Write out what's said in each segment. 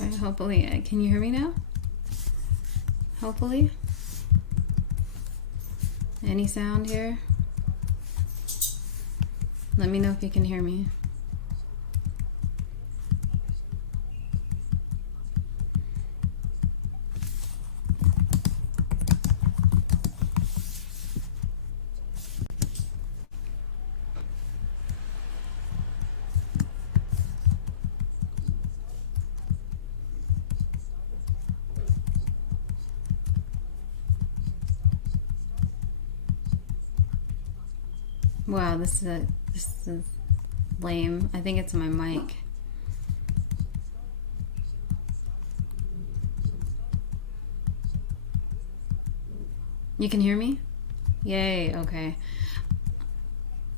Okay, hopefully, can you hear me now? Hopefully. Any sound here? Let me know if you can hear me. Wow, this is lame. I think it's my mic. You can hear me? Yay, okay.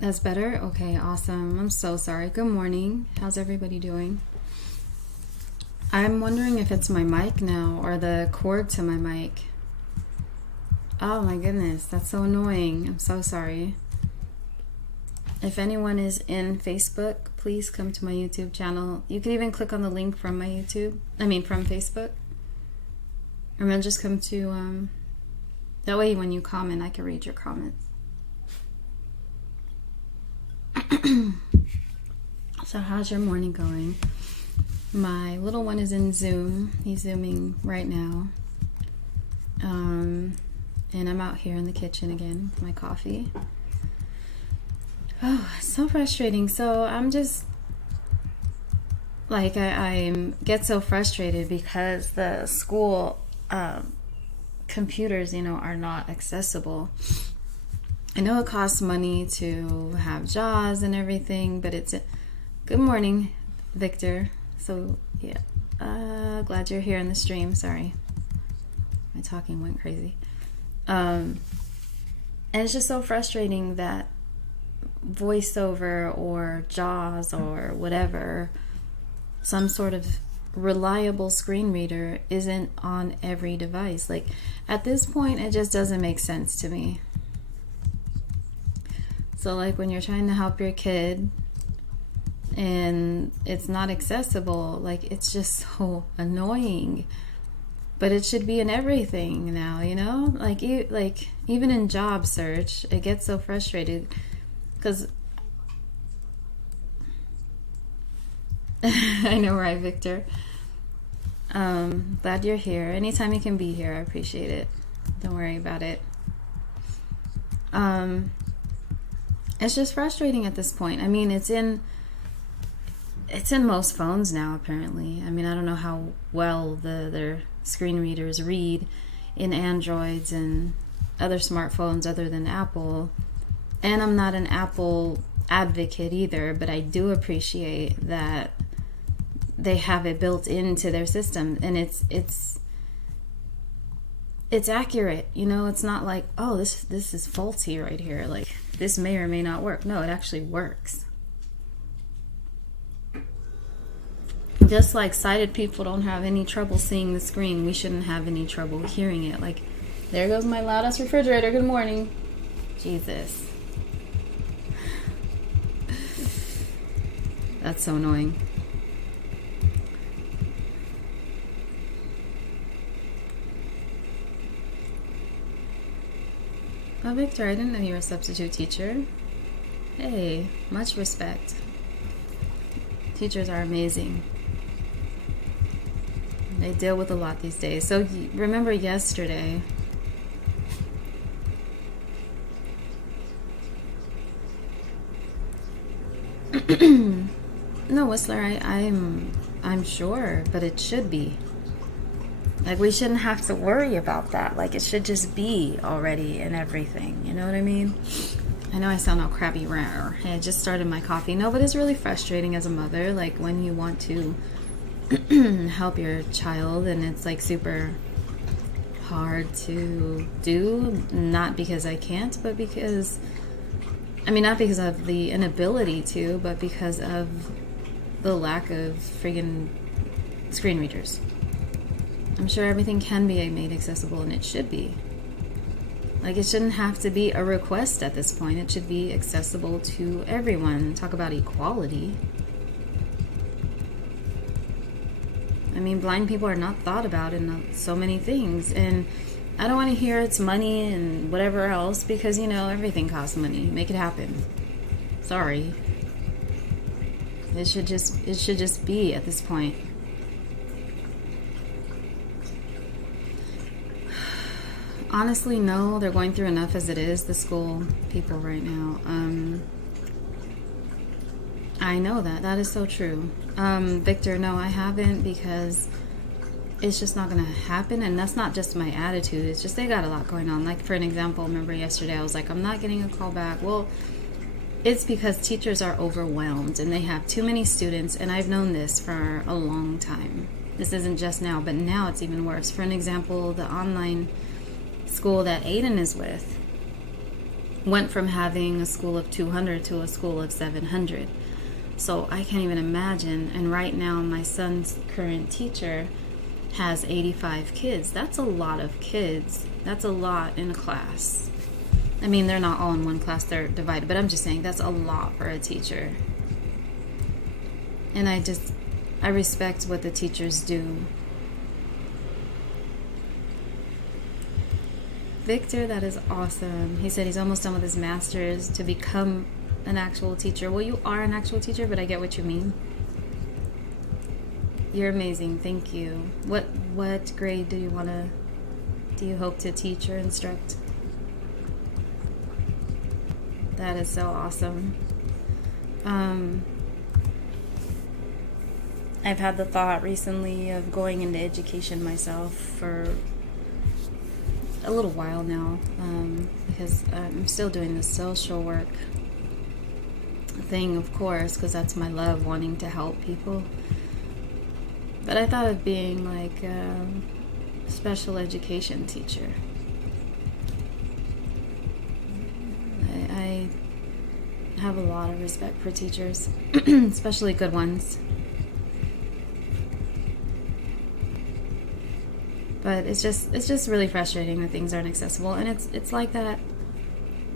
That's better? Okay, awesome. I'm so sorry. Good morning. How's everybody doing? I'm wondering if it's my mic now or the cord to my mic. Oh my goodness, that's so annoying. I'm so sorry. If anyone is in Facebook, please come to my YouTube channel. You can even click on the link from my YouTube. From Facebook. And then just come to, that way when you comment, I can read your comments. So how's your morning going? My little one is in Zoom. He's Zooming right now. And I'm out here in the kitchen again with my coffee. Oh, so frustrating. So I'm just like, I get so frustrated because the school computers, are not accessible. I know it costs money to have JAWS and everything, but it's good morning, Victor. So yeah, glad you're here in the stream. Sorry, my talking went crazy. And it's just so frustrating that VoiceOver or JAWS or whatever, some sort of reliable screen reader isn't on every device. Like at this point, it just doesn't make sense to me. So like when you're trying to help your kid and it's not accessible, like it's just so annoying. But it should be in everything now, like even in job search, it gets so frustrated because I know, right, Victor? Glad you're here. Anytime you can be here, I appreciate it. Don't worry about it. It's just frustrating at this point. It's in most phones now, apparently. I don't know how well their screen readers read in Androids and other smartphones other than Apple. And I'm not an Apple advocate either, but I do appreciate that they have it built into their system, and it's accurate. It's not like, oh, this is faulty right here. Like this may or may not work. No, it actually works. Just like sighted people don't have any trouble seeing the screen, we shouldn't have any trouble hearing it. Like, there goes my loudest refrigerator. Good morning. Jesus. That's so annoying. Oh, Victor, I didn't know you were a substitute teacher. Hey, much respect. Teachers are amazing. They deal with a lot these days. So remember yesterday, no, Whistler, I'm sure, but it should be. Like, we shouldn't have to worry about that. Like, it should just be already in everything. You know what I mean? I know I sound all crabby. Hey, I just started my coffee. No, but it's really frustrating as a mother. Like, when you want to help your child and it's like super hard to do. Not because I can't, but because... not because of the inability to, but because of the lack of friggin' screen readers. I'm sure everything can be made accessible, and it should be. Like, it shouldn't have to be a request at this point. It should be accessible to everyone. Talk about equality. mean, blind people are not thought about in so many things. And I don't want to hear it's money and whatever else, because, you know, everything costs money. Make it happen. Sorry. It should just be at this point. Honestly, no, they're going through enough as it is, the school people right now. I know that. That is so true. Victor, no, I haven't, because it's just not going to happen. And that's not just my attitude. It's just they got a lot going on. Like, for an example, remember yesterday I was like, I'm not getting a call back. Well, it's because teachers are overwhelmed and they have too many students. And I've known this for a long time. This isn't just now, but now it's even worse. For an example, the online school that Aiden is with went from having a school of 200 to a school of 700. So I can't even imagine. And right now my son's current teacher has 85 kids. That's a lot of kids. That's a lot in a class. I mean, they're not all in one class, they're divided, but I'm just saying that's a lot for a teacher. And I respect what the teachers do. Victor, that is awesome. He said he's almost done with his master's to become an actual teacher. Well, you are an actual teacher, but I get what you mean. You're amazing. Thank you. What grade do you hope to teach or instruct? That is so awesome. I've had the thought recently of going into education myself for a little while now, because I'm still doing the social work thing, of course, because that's my love, wanting to help people. But I thought of being like a special education teacher. I have a lot of respect for teachers, especially good ones. But it's just really frustrating that things aren't accessible, and it's like that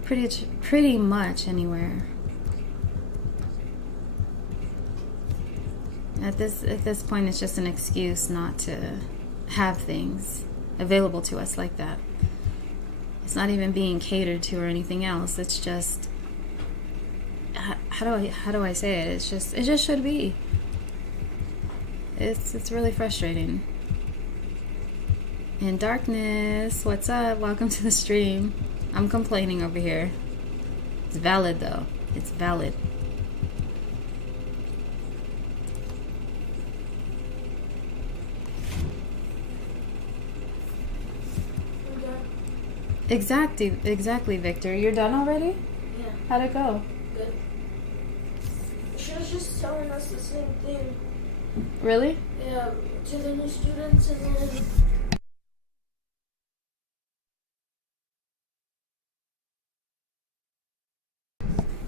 pretty much anywhere. At this point, it's just an excuse not to have things available to us like that. It's not even being catered to or anything else. It's just, how do I say it? It just should be. It's really frustrating. In darkness, what's up? Welcome to the stream. I'm complaining over here. It's valid though. It's valid. Exactly, Victor. You're done already? Yeah. How'd it go? Good. She was just telling us the same thing. Really? Yeah, to the new students, and then...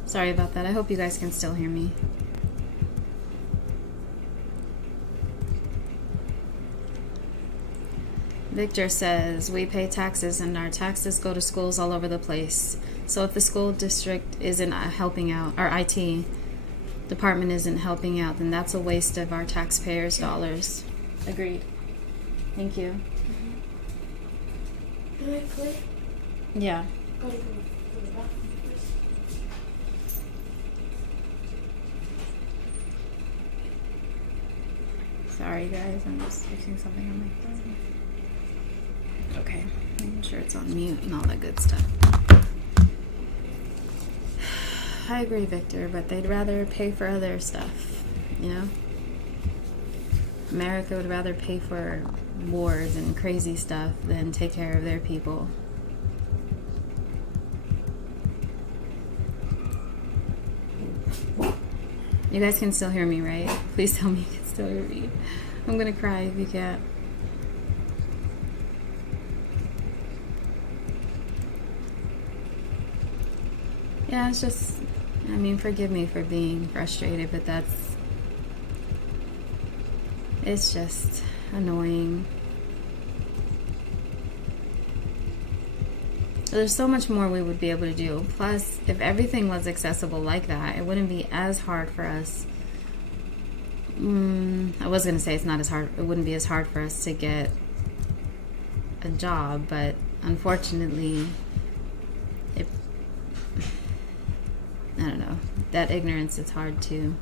Sorry about that. I hope you guys can still hear me. Victor says, we pay taxes and our taxes go to schools all over the place. So if the school district isn't helping out, our IT department isn't helping out, then that's a waste of our taxpayers' dollars. Agreed. Thank you. Can I click? Yeah. Sorry guys, I'm just fixing something on my phone. Okay, making sure it's on mute and all that good stuff. I agree, Victor, but they'd rather pay for other stuff, you know? America would rather pay for wars and crazy stuff than take care of their people. You guys can still hear me, right? Please tell me you can still hear me. I'm gonna cry if you can't. Yeah, it's just, I mean, forgive me for being frustrated, but it's just annoying. There's so much more we would be able to do. Plus, if everything was accessible like that, it wouldn't be as hard for us I was gonna say it's not as hard. It wouldn't be as hard for us to get a job, but unfortunately, it. I don't know. That ignorance is hard to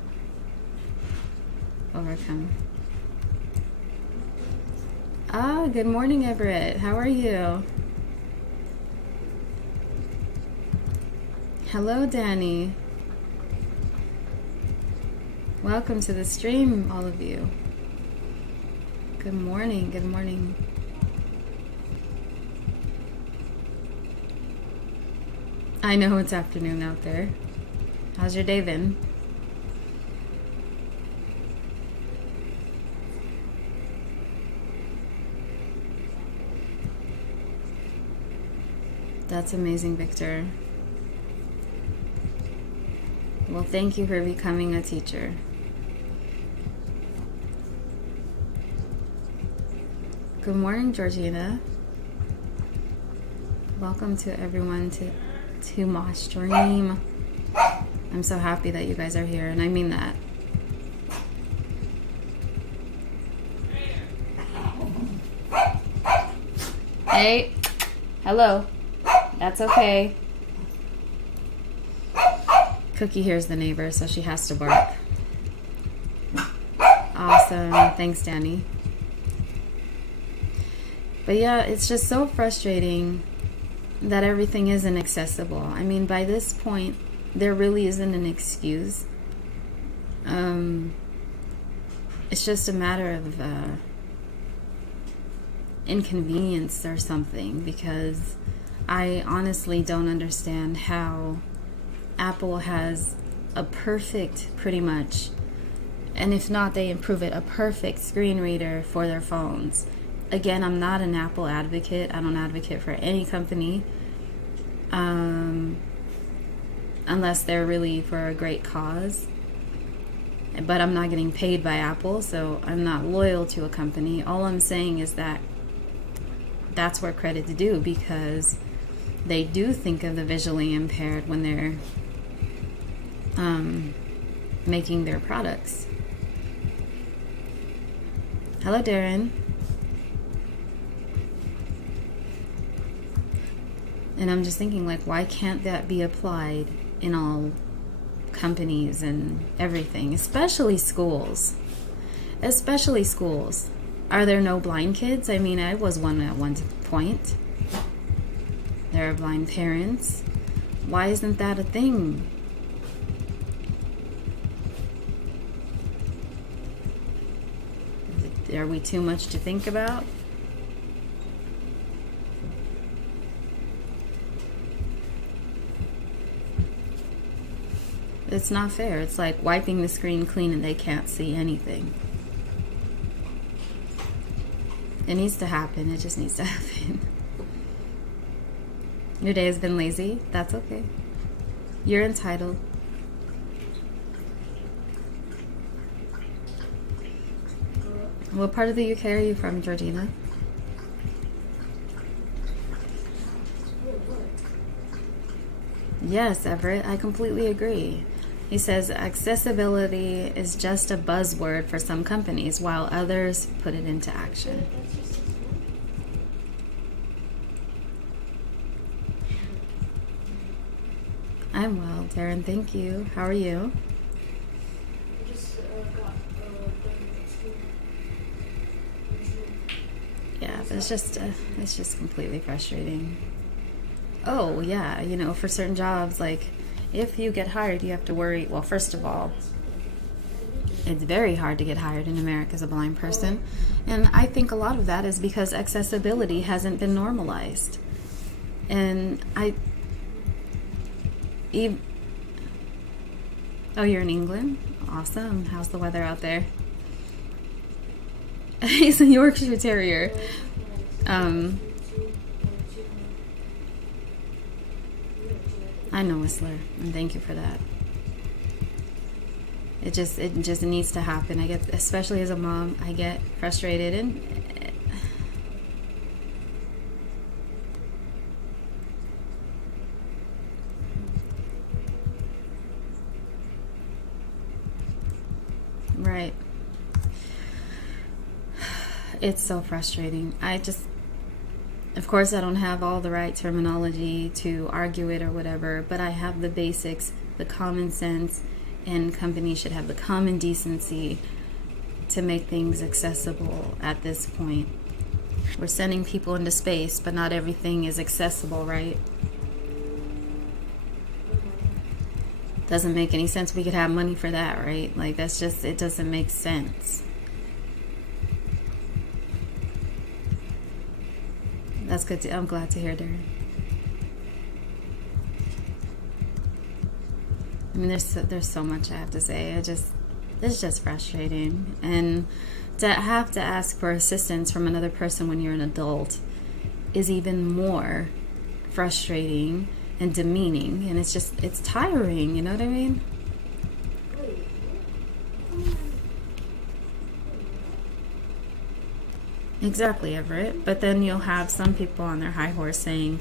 overcome. Ah, good morning, Everett. How are you? Hello, Danny. Welcome to the stream, all of you. Good morning, good morning. I know it's afternoon out there. How's your day been? That's amazing, Victor. Well, thank you for becoming a teacher. Good morning, Georgina. Welcome to everyone to my stream. I'm so happy that you guys are here, and I mean that. Hey, hello. That's okay. Cookie hears the neighbor, so she has to bark. Awesome. Thanks, Danny. But yeah, it's just so frustrating that everything isn't accessible. I mean, by this point, there really isn't an excuse. It's just a matter of inconvenience or something, because I honestly don't understand how Apple has a perfect, pretty much, and if not, they improve it, a perfect screen reader for their phones. Again, I'm not an Apple advocate. I don't advocate for any company, unless they're really for a great cause. But I'm not getting paid by Apple, so I'm not loyal to a company. All I'm saying is that that's where credit's due, because they do think of the visually impaired when they're making their products. Hello, Darren. And I'm just thinking, like, why can't that be applied in all companies and everything, especially schools? Especially schools. Are there no blind kids? I mean, I was one at one point. There are blind parents. Why isn't that a thing? Are we too much to think about? It's not fair. It's like wiping the screen clean and they can't see anything. It needs to happen. It just needs to happen. Your day has been lazy? That's okay. You're entitled. What part of the UK are you from, Georgina? Yes, Everett, I completely agree. He says accessibility is just a buzzword for some companies, while others put it into action. I'm well, Darren, thank you. How are you? Yeah, but it's just completely frustrating. Oh, yeah, you know, for certain jobs, like, if you get hired, you have to worry. Well, first of all, it's very hard to get hired in America as a blind person. And I think a lot of that is because accessibility hasn't been normalized. And oh, you're in England? Awesome. How's the weather out there? He's a Yorkshire Terrier. I know, Whistler, and thank you for that. It just needs to happen. I get, especially as a mom, I get frustrated and right. It's so frustrating. Of course, I don't have all the right terminology to argue it or whatever, but I have the basics, the common sense, and companies should have the common decency to make things accessible at this point. We're sending people into space, but not everything is accessible, right? Doesn't make any sense. We could have money for that, right? Like, that's just, it doesn't make sense. That's good. I'm glad to hear, Darren. I mean, there's so much I have to say. It's just frustrating. And to have to ask for assistance from another person when you're an adult is even more frustrating and demeaning. And it's tiring, you know what I mean? Exactly, Everett. But then you'll have some people on their high horse saying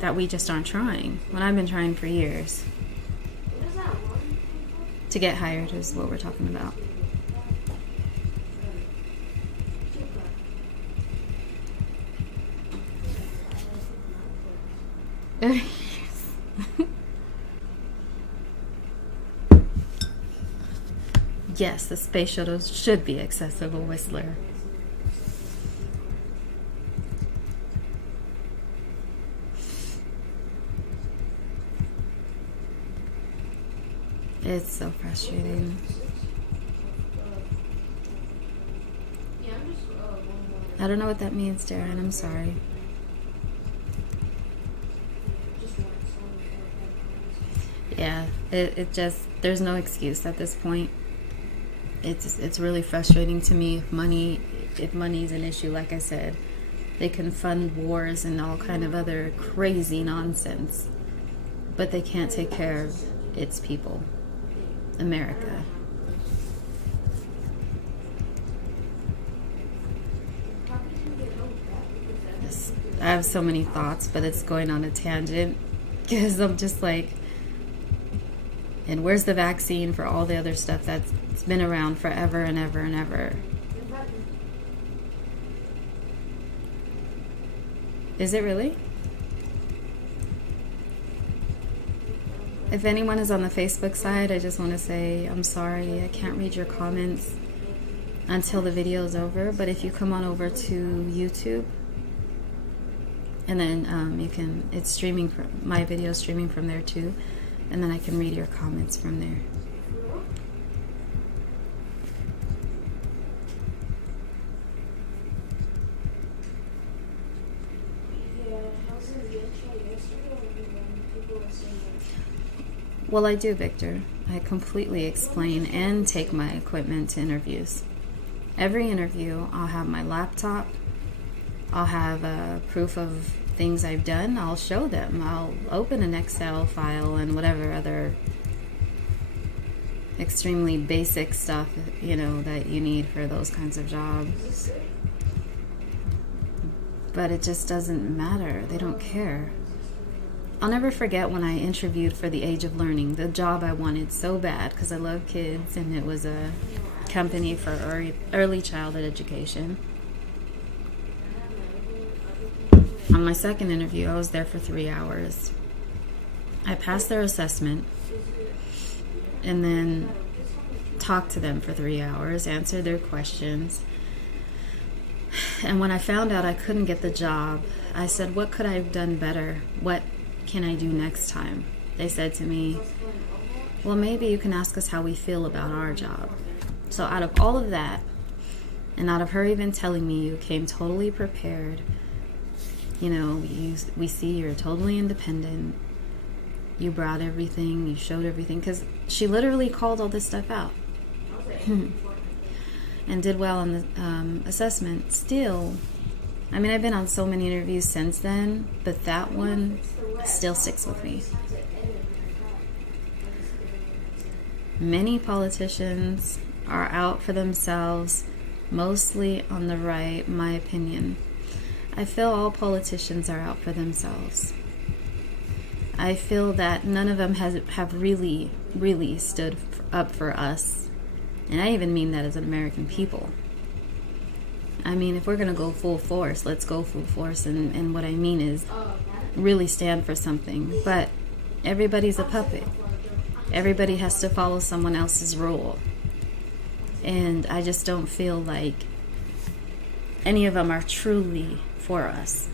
that we just aren't trying, when I've been trying for years. To get hired is what we're talking about. Yes, the space shuttles should be accessible, Whistler. It's so frustrating. I don't know what that means, Darren. I'm sorry. Yeah, it just, there's no excuse at this point. It's really frustrating to me. If money is an issue, like I said, they can fund wars and all kind of other crazy nonsense, but they can't take care of its people, America. Yes, I have so many thoughts, but it's going on a tangent because I'm just like, and where's the vaccine for all the other stuff that's been around forever and ever and ever? Is it really? If anyone is on the Facebook side, I just want to say I'm sorry. I can't read your comments until the video is over. But if you come on over to YouTube, and then you can, it's streaming, my video is streaming from there too. And then I can read your comments from there. Well, I do, Victor. I completely explain and take my equipment to interviews. Every interview, I'll have my laptop. I'll have proof of things I've done. I'll show them. I'll open an Excel file and whatever other extremely basic stuff, you know, that you need for those kinds of jobs. But it just doesn't matter. They don't care. I'll never forget when I interviewed for the Age of Learning, the job I wanted so bad because I love kids, and it was a company for early childhood education. On my second interview, I was there for 3 hours. I passed their assessment and then talked to them for 3 hours, answered their questions. And when I found out I couldn't get the job, I said, what could I have done better? What can I do next time? They said to me, well, maybe you can ask us how we feel about our job. So out of all of that, and out of her even telling me you came totally prepared, you know, we see you're totally independent, you brought everything, you showed everything, because she literally called all this stuff out and did well on the assessment. Still, I mean, I've been on so many interviews since then, but that one still sticks with me. Many politicians are out for themselves, mostly on the right, my opinion. I feel all politicians are out for themselves. I feel that none of them have really, really stood up for us. And I even mean that as an American people. I mean, if we're going to go full force, let's go full force. And what I mean is really stand for something. But everybody's a puppet. Everybody has to follow someone else's rule. And I just don't feel like any of them are truly for us.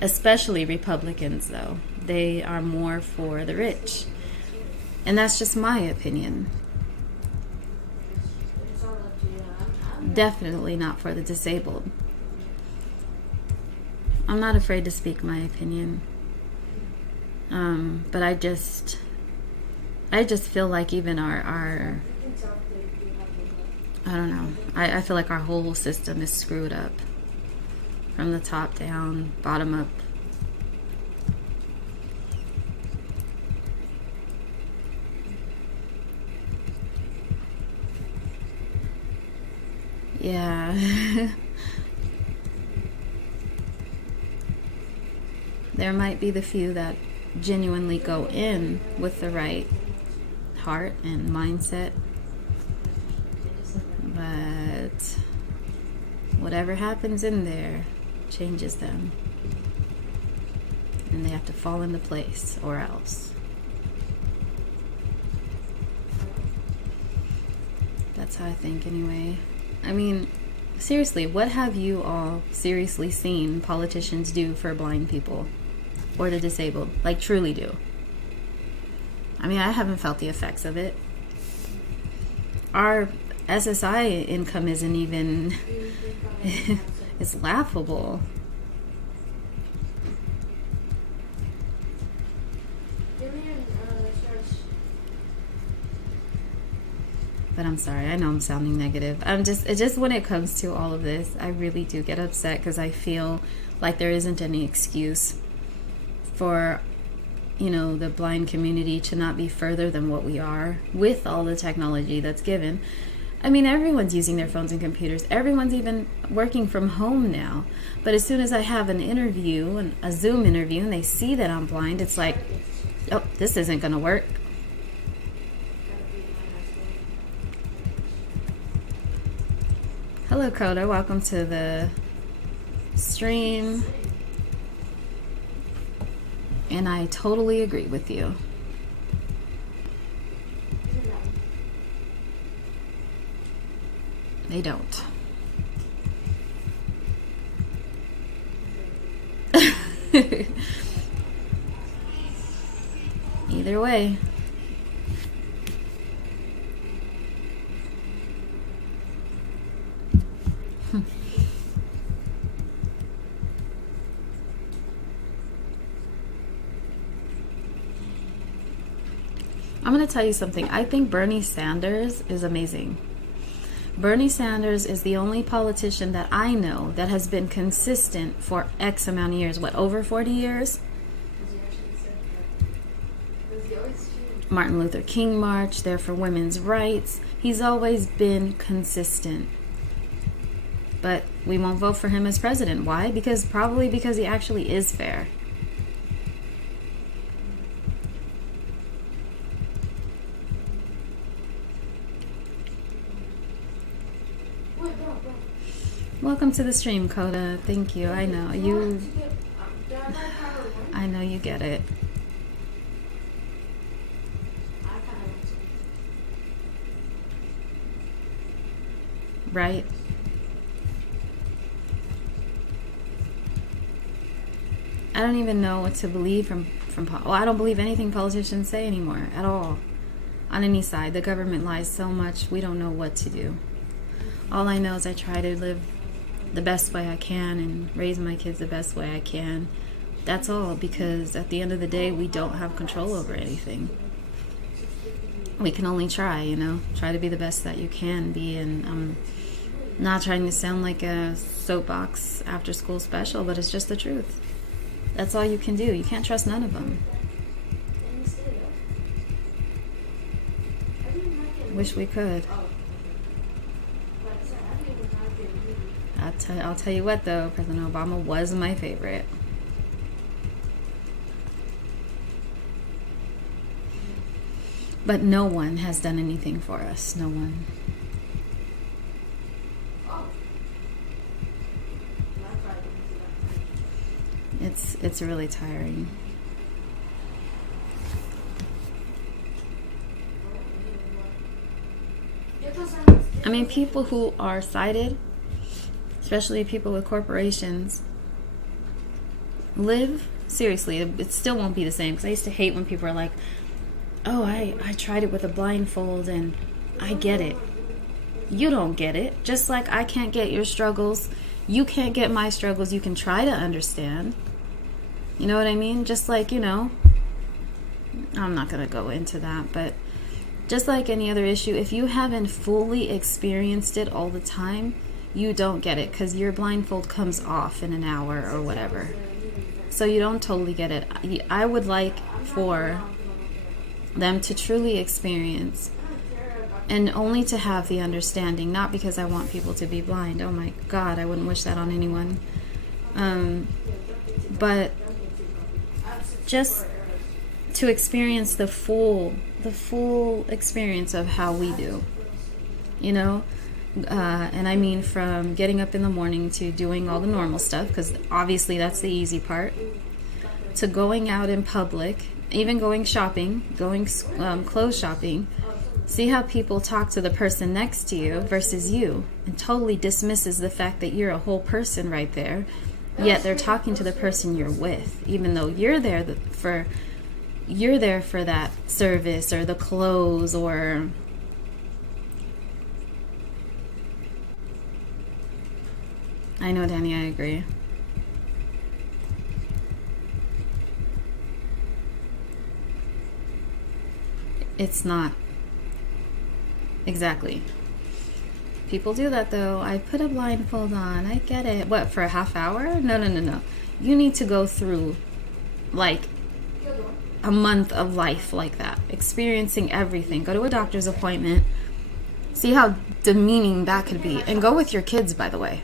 Especially Republicans, though. They are more for the rich. And that's just my opinion. Definitely not for the disabled. I'm not afraid to speak my opinion. But I just feel like even our I don't know. I feel like our whole system is screwed up. From the top down, bottom up. Yeah. There might be the few that genuinely go in with the right heart and mindset. But whatever happens in there changes them. And they have to fall into place or else. That's how I think anyway. I mean, seriously, what have you all seriously seen politicians do for blind people or the disabled? Like, truly do. I mean, I haven't felt the effects of it. Our SSI income isn't even... it's laughable. But I'm sorry, I know I'm sounding negative. It's just when it comes to all of this, I really do get upset because I feel like there isn't any excuse for, you know, the blind community to not be further than what we are with all the technology that's given. I mean, everyone's using their phones and computers. Everyone's even working from home now. But as soon as I have an interview, a Zoom interview, and they see that I'm blind, it's like, oh, this isn't going to work. Hello, Coda. Welcome to the stream. And I totally agree with you. They don't. Either way. I'm going to tell you something. I think Bernie Sanders is amazing. Bernie Sanders is the only politician that I know that has been consistent for X amount of years. What, over 40 years? Martin Luther King March, there for women's rights. He's always been consistent. But we won't vote for him as president. Why? Probably because he actually is fair. Welcome to the stream, Coda. Thank you. I know you get it. Right? I don't even know what to believe I don't believe anything politicians say anymore at all. On any side. The government lies so much, we don't know what to do. All I know is I try to live the best way I can and raise my kids the best way I can. That's all, because at the end of the day, we don't have control over anything. We can only try, you know, try to be the best that you can be. And I'm not trying to sound like a soapbox after school special, but it's just the truth. That's all you can do. You can't trust none of them. Wish we could. I'll tell you what, though, President Obama was my favorite. But no one has done anything for us. No one. It's really tiring. I mean, people who are sighted, especially people with corporations, live, seriously, it still won't be the same. Because I used to hate when people are like, oh, I tried it with a blindfold and I get it. You don't get it. Just like I can't get your struggles, you can't get my struggles. You can try to understand. You know what I mean? Just like, you know, I'm not going to go into that, but just like any other issue, if you haven't fully experienced it all the time, you don't get it, because your blindfold comes off in an hour or whatever. So you don't totally get it. I would like for them to truly experience, and only to have the understanding, not because I want people to be blind. Oh my God, I wouldn't wish that on anyone. But just to experience the full experience of how we do, you know. And I mean, from getting up in the morning to doing all the normal stuff, because obviously that's the easy part, to going out in public, even going shopping, going clothes shopping. See how people talk to the person next to you versus you, and totally dismisses the fact that you're a whole person right there, yet they're talking to the person you're with, even though you're there for that service or the clothes or I know, Danny, I agree. It's not. Exactly. People do that though. I put a blindfold on. I get it. What, for a half hour? No. You need to go through like a month of life like that, experiencing everything. Go to a doctor's appointment. See how demeaning that could be. And go with your kids, by the way.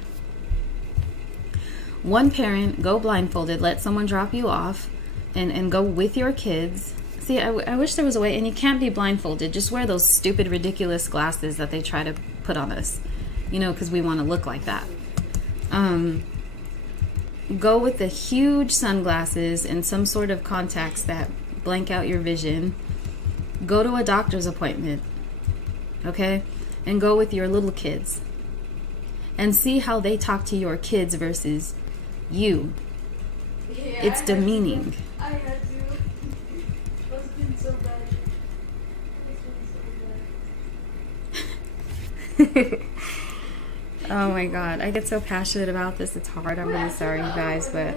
One parent, go blindfolded, let someone drop you off, and go with your kids. See, I wish there was a way, and you can't be blindfolded. Just wear those stupid, ridiculous glasses that they try to put on us, you know, because we want to look like that. Go with the huge sunglasses and some sort of contacts that blank out your vision. Go to a doctor's appointment, okay? And go with your little kids. And see how they talk to your kids versus you. Yeah, It's demeaning. I had to. That's been so bad. Oh my God, I get so passionate about this. It's hard. I'm really sorry, you guys, but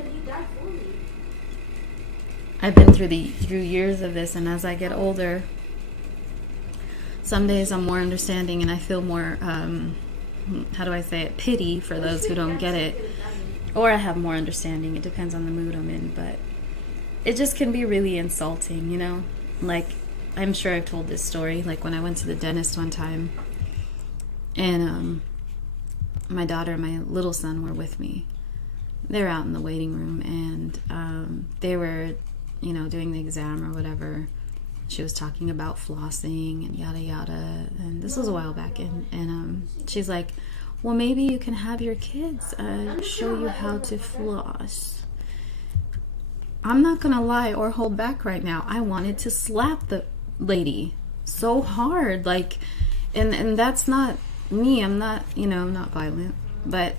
I've been through years of this, and as I get older, some days I'm more understanding and I feel more, how do I say it, pity for those who don't get it. Or I have more understanding. It depends on the mood I'm in, but it just can be really insulting, you know? Like, I'm sure I've told this story, like when I went to the dentist one time, and my daughter and my little son were with me. They were out in the waiting room, and they were, you know, doing the exam or whatever. She was talking about flossing and yada yada, and this was a while back, and she's like, well, maybe you can have your kids show you how to floss. I'm not gonna lie or hold back right now. I wanted to slap the lady so hard, like, and that's not me. I'm not, you know, I'm not violent, but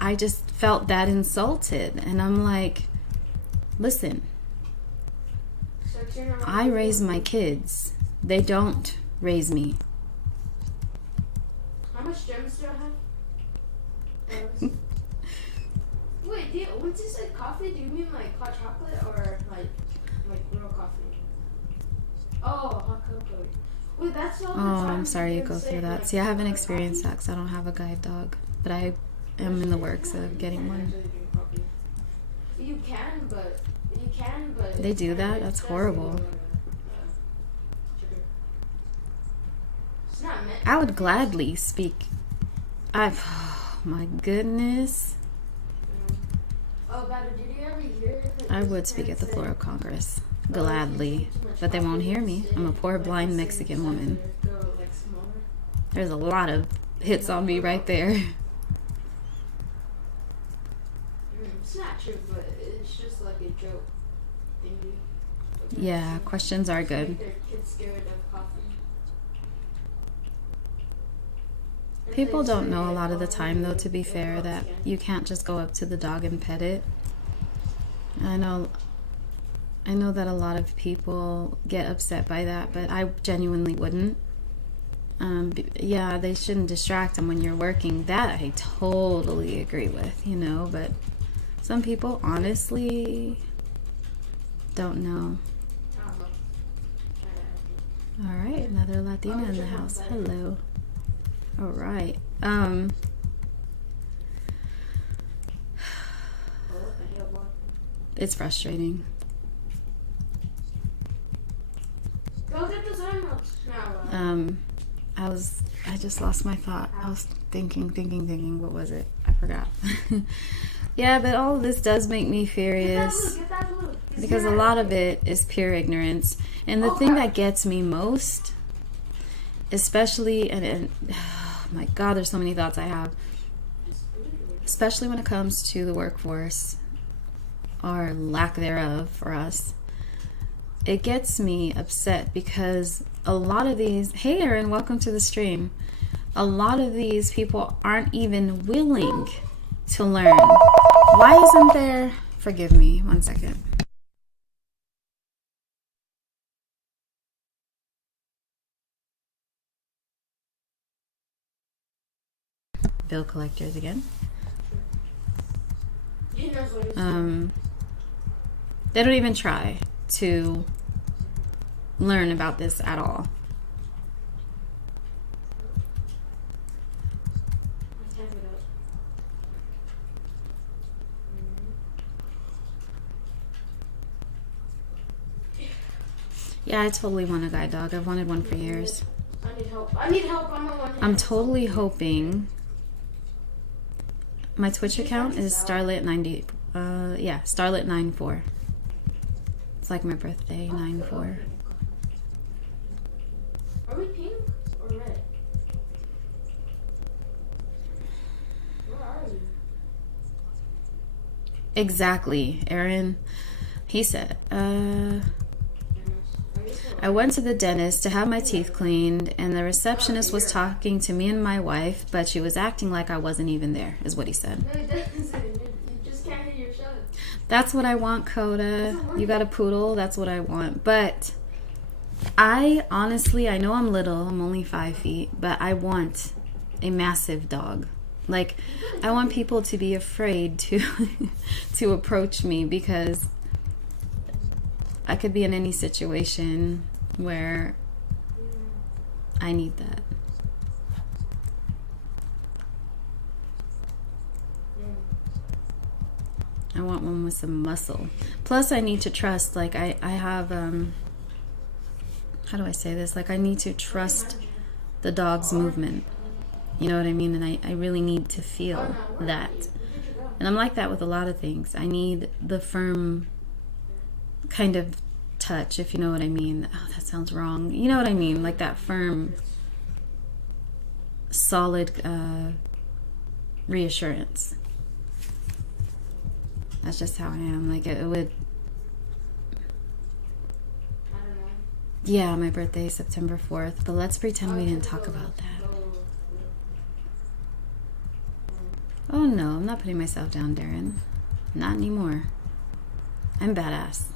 I just felt that insulted, and I'm like, listen, I raise my kids. They don't raise me. How much gems do I have? Wait, when you say coffee, do you mean like hot chocolate or like real coffee? Oh, hot cocoa. Wait, that's all. Oh, I'm sorry you go through that. See, I haven't experienced that because I don't have a guide dog, but I am in the works of getting one. You can, but They do that? That's horrible. It's not meant. I would gladly speak. Oh my goodness. Oh, but did you ever hear? I would speak at the floor of Congress. Gladly. But they won't hear me. I'm a poor blind Mexican woman. There's a lot of hits on me right there. It's not true, but it's just like a joke thingy. Yeah, questions are good. Make their kids scared of coffee. People don't know a lot of the time, though, to be fair, that you can't just go up to the dog and pet it. I know that a lot of people get upset by that, but I genuinely wouldn't. Yeah, they shouldn't distract them when you're working. That I totally agree with, you know, but some people honestly don't know. All right, another Latina in the house. Hello. All right. It's frustrating. Go get the sign notes now. I just lost my thought. I was thinking. What was it? I forgot. Yeah, but all of this does make me furious Get that blue. because a lot of it is pure ignorance. And the thing that gets me most, especially, and oh my God, there's so many thoughts I have, especially when it comes to the workforce, or lack thereof for us. It gets me upset because a lot of these, hey Aaron, welcome to the stream. A lot of these people aren't even willing to learn. Why isn't there, forgive me, 1 second. Bill collectors again. He knows what he's They don't even try to learn about this at all. Yeah, I totally want a guide dog. I've wanted one for years. I need help. I need help. I'm on one hand. I'm totally hoping. My Twitch account is Starlit 90. Yeah, Starlit 94. It's like my birthday, 94. Are we pink or red? Where are you? Exactly, Aaron. He said, I went to the dentist to have my teeth cleaned, and the receptionist was talking to me and my wife, but she was acting like I wasn't even there, is what he said. No, it doesn't. You just can't hear your show. That's what I want, Coda. You got a poodle? That's what I want. But I honestly, I know I'm little. I'm only 5 feet, but I want a massive dog. Like, I want people to be afraid to to approach me because I could be in any situation where I need that. I want one with some muscle. Plus, I need to trust, like, I have, how do I say this? Like, I need to trust the dog's movement. You know what I mean? And I really need to feel that. And I'm like that with a lot of things. I need the firm kind of touch, if you know what I mean. Oh, that sounds wrong. You know what I mean? Like that firm, solid reassurance. That's just how I am. Like it would. Yeah, my birthday is September 4th, but let's pretend we didn't talk about that. Oh no, I'm not putting myself down, Darren. Not anymore. I'm badass.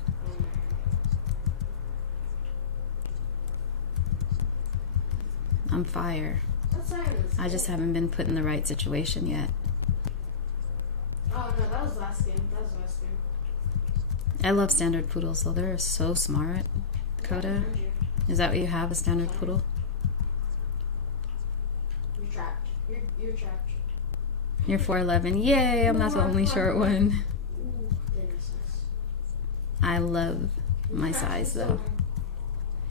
I'm fire. I just haven't been put in the right situation yet. Oh no, that was last game. I love standard poodles, though. They're so smart. Coda, is that what you have, a standard poodle? You're trapped. You're trapped. You're 4'11". Yay, I'm not the only short one. I love my size, though.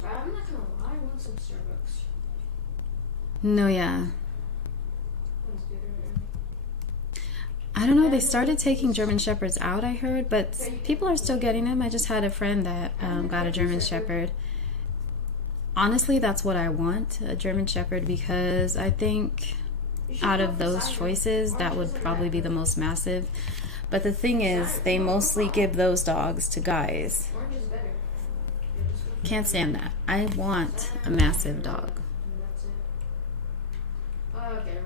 I'm not gonna lie, I want some Starbucks. No, yeah. I don't know, they started taking German Shepherds out, I heard, but people are still getting them. I just had a friend that got a German Shepherd. Honestly, that's what I want, a German Shepherd, because I think out of those choices, that would probably be the most massive. But the thing is, they mostly give those dogs to guys. Orange is better. Can't stand that. I want a massive dog. And that's it. Oh, okay,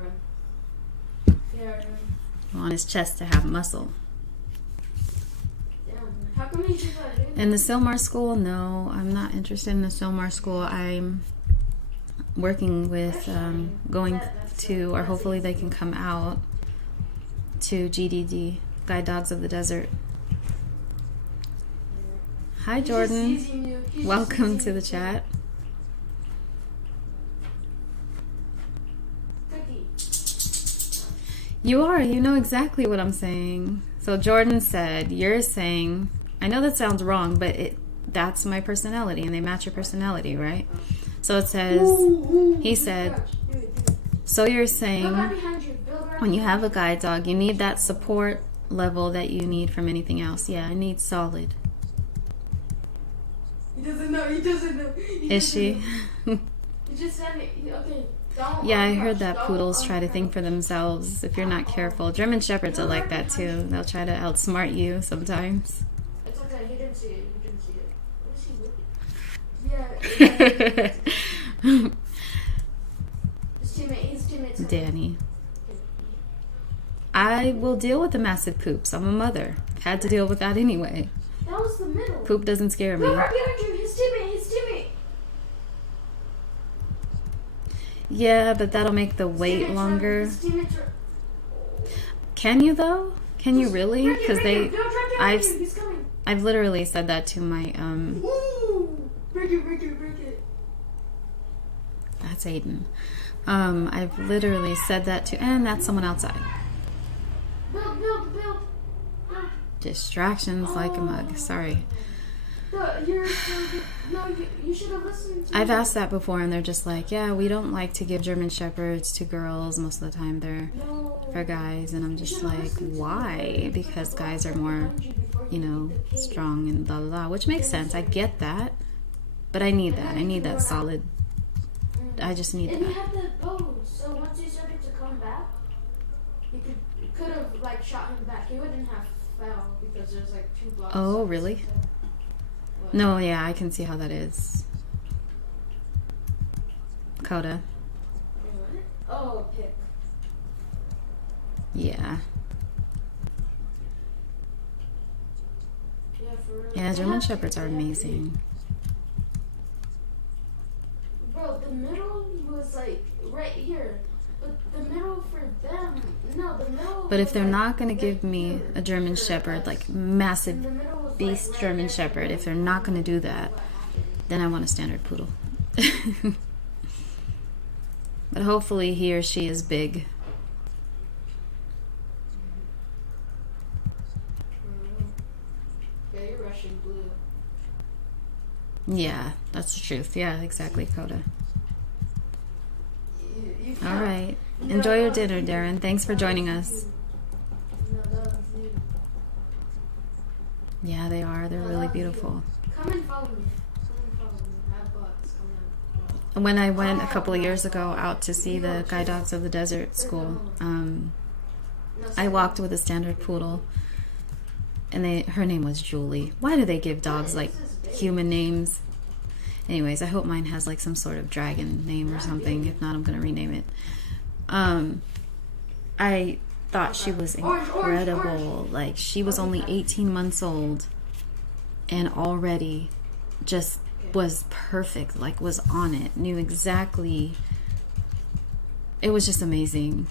run. Yeah, run. I want his chest to have muscle. Damn. How come you choose that? In the Silmar school, no, I'm not interested in the Silmar school. I'm working with going to, or hopefully they can come out to GDD, Guide Dogs of the Desert. Hi, Jordan. Welcome to the chat. You are. You know exactly what I'm saying. So Jordan said, you're saying, I know that sounds wrong, but that's my personality, and they match your personality, right? So it says, he said, so you're saying when you have a guide dog, you need that support level that you need from anything else. Yeah, I need solid. He doesn't know. He doesn't know. Is she? He just said it. Okay. Yeah, I heard that poodles try to think for themselves if you're not careful. German Shepherds are like that too. They'll try to outsmart you sometimes. It's okay. He didn't see it. He didn't see it. What is he looking? Yeah. His teammate's Danny. I will deal with the massive poops. I'm a mother. I've had to deal with that anyway. That was the middle. Poop doesn't scare me. Look right behind you. His teammate. Yeah, but that'll make the wait longer. His teammates are... Can you though? Can you really? Because He's coming. I've literally said that to my Ooh. Break it. That's Aiden. I've literally said that to, and that's someone outside. Build. Distractions like a mug. Sorry. You should have listened to I've asked that before, and they're just like, yeah, we don't like to give German Shepherds to girls. Most of the time they're for guys. And I'm just like, why? Because guys are more, strong and blah, blah, blah. Which makes sense. I get that. But I need that. I need that solid. I just need and that. you have the bow, so once he started to come back, you could have shot him back. He wouldn't have fell because there's 2 blocks. Oh, really? No, yeah, I can see how that is. Coda. Oh, pick. Yeah. Yeah, for real. Yeah, German Shepherds are amazing. Bro, the middle was right here. But the middle for them, the middle. But if they're not going to give me a German Shepherd, massive beast German Shepherd, if they're not going to do that, then I want a standard poodle. But hopefully he or she is big. Yeah, you're Russian blue. Yeah, that's the truth. Yeah, exactly, Coda. All right. Enjoy your dinner, Darren. Thanks for joining us. Yeah, they are. They're really beautiful. Come and follow me. I have bugs. Come When I went a couple of years ago out to see the Guide Dogs of the Desert school, I walked with a standard poodle, and her name was Julie. Why do they give dogs human names? Anyways, I hope mine has some sort of dragon name or something. If not, I'm gonna rename it. I thought she was incredible. She was only 18 months old and already just was perfect, was on it, knew exactly. It was just amazing.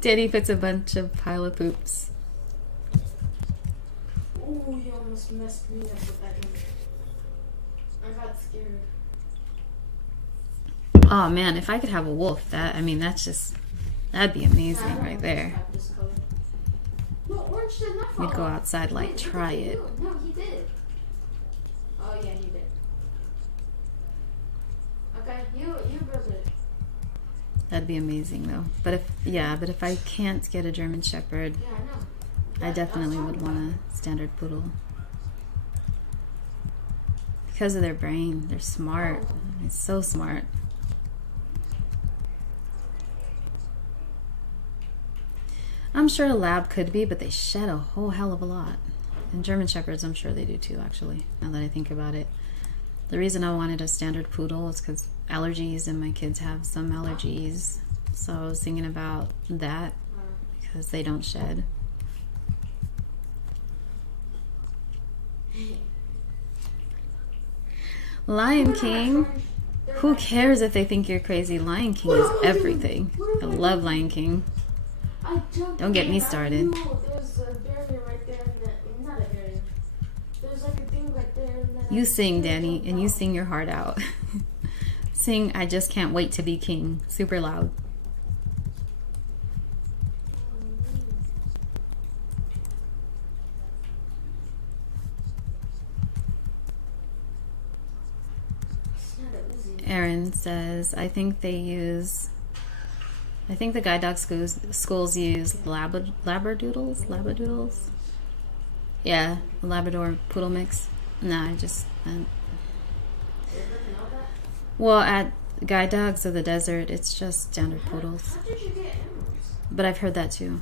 Danny puts a bunch of pile of poops. Oh, you almost messed me up with that one. I got scared. Oh man, if I could have a wolf, that'd be amazing right there. No, Orange did not fall. We'd go outside, try it. No, he did. Oh yeah, he did. Okay, you build it. That'd be amazing though. But if I can't get a German Shepherd, Yeah, I know. I definitely would want a standard poodle. Because of their brain. They're smart. It's so smart. I'm sure a lab could be, but they shed a whole hell of a lot. And German Shepherds, I'm sure they do too, actually, now that I think about it. The reason I wanted a standard poodle is because allergies, and my kids have some allergies. So I was thinking about that because they don't shed. Lion King. Who cares if they think you're crazy? Lion King is everything. I love Lion King. Don't get me started. There's a barrier right there. Not a barrier. There's like a thing right there. You sing, Danny, and you sing your heart out. Sing, I just can't wait to be king. Super loud. Aaron says, I think the guide dog schools use labradoodles. Yeah, a Labrador poodle mix. Nah, well, at guide dogs of the desert, it's just standard poodles. How did you get emeralds? But I've heard that too.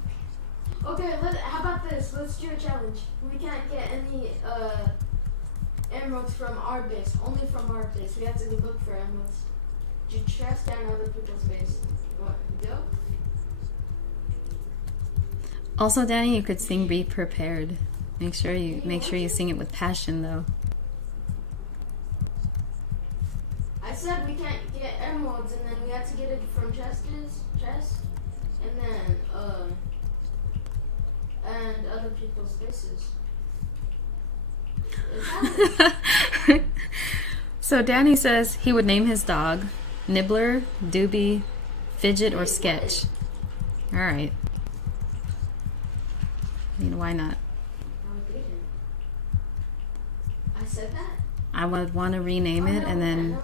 Okay, how about this? Let's do a challenge. We can't get any emeralds from our base. Only from our base. We have to look for emeralds. You trust down other people's base. What? Go? Also, Danny, you could sing "Be Prepared." Make sure you sing it with passion, though. I said we can't get emeralds, and then we have to get it from chest, and then and other people's bases. So Danny says he would name his dog Nibbler, Doobie, Fidget, or Sketch. All right. I mean, why not? I said that. I would want to rename it and then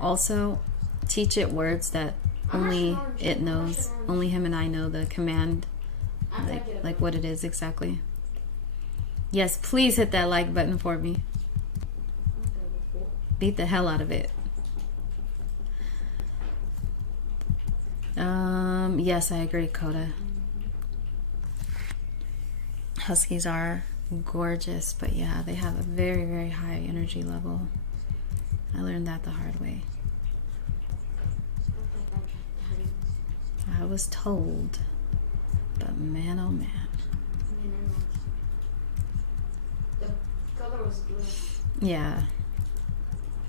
also teach it words that only it knows. Only him and I know the command, like what it is exactly. Yes, please hit that like button for me. Beat the hell out of it. Yes, I agree, Coda. Huskies are gorgeous, but yeah, they have a very, very high energy level. I learned that the hard way. I was told, but man, oh man. The color was blue. Yeah.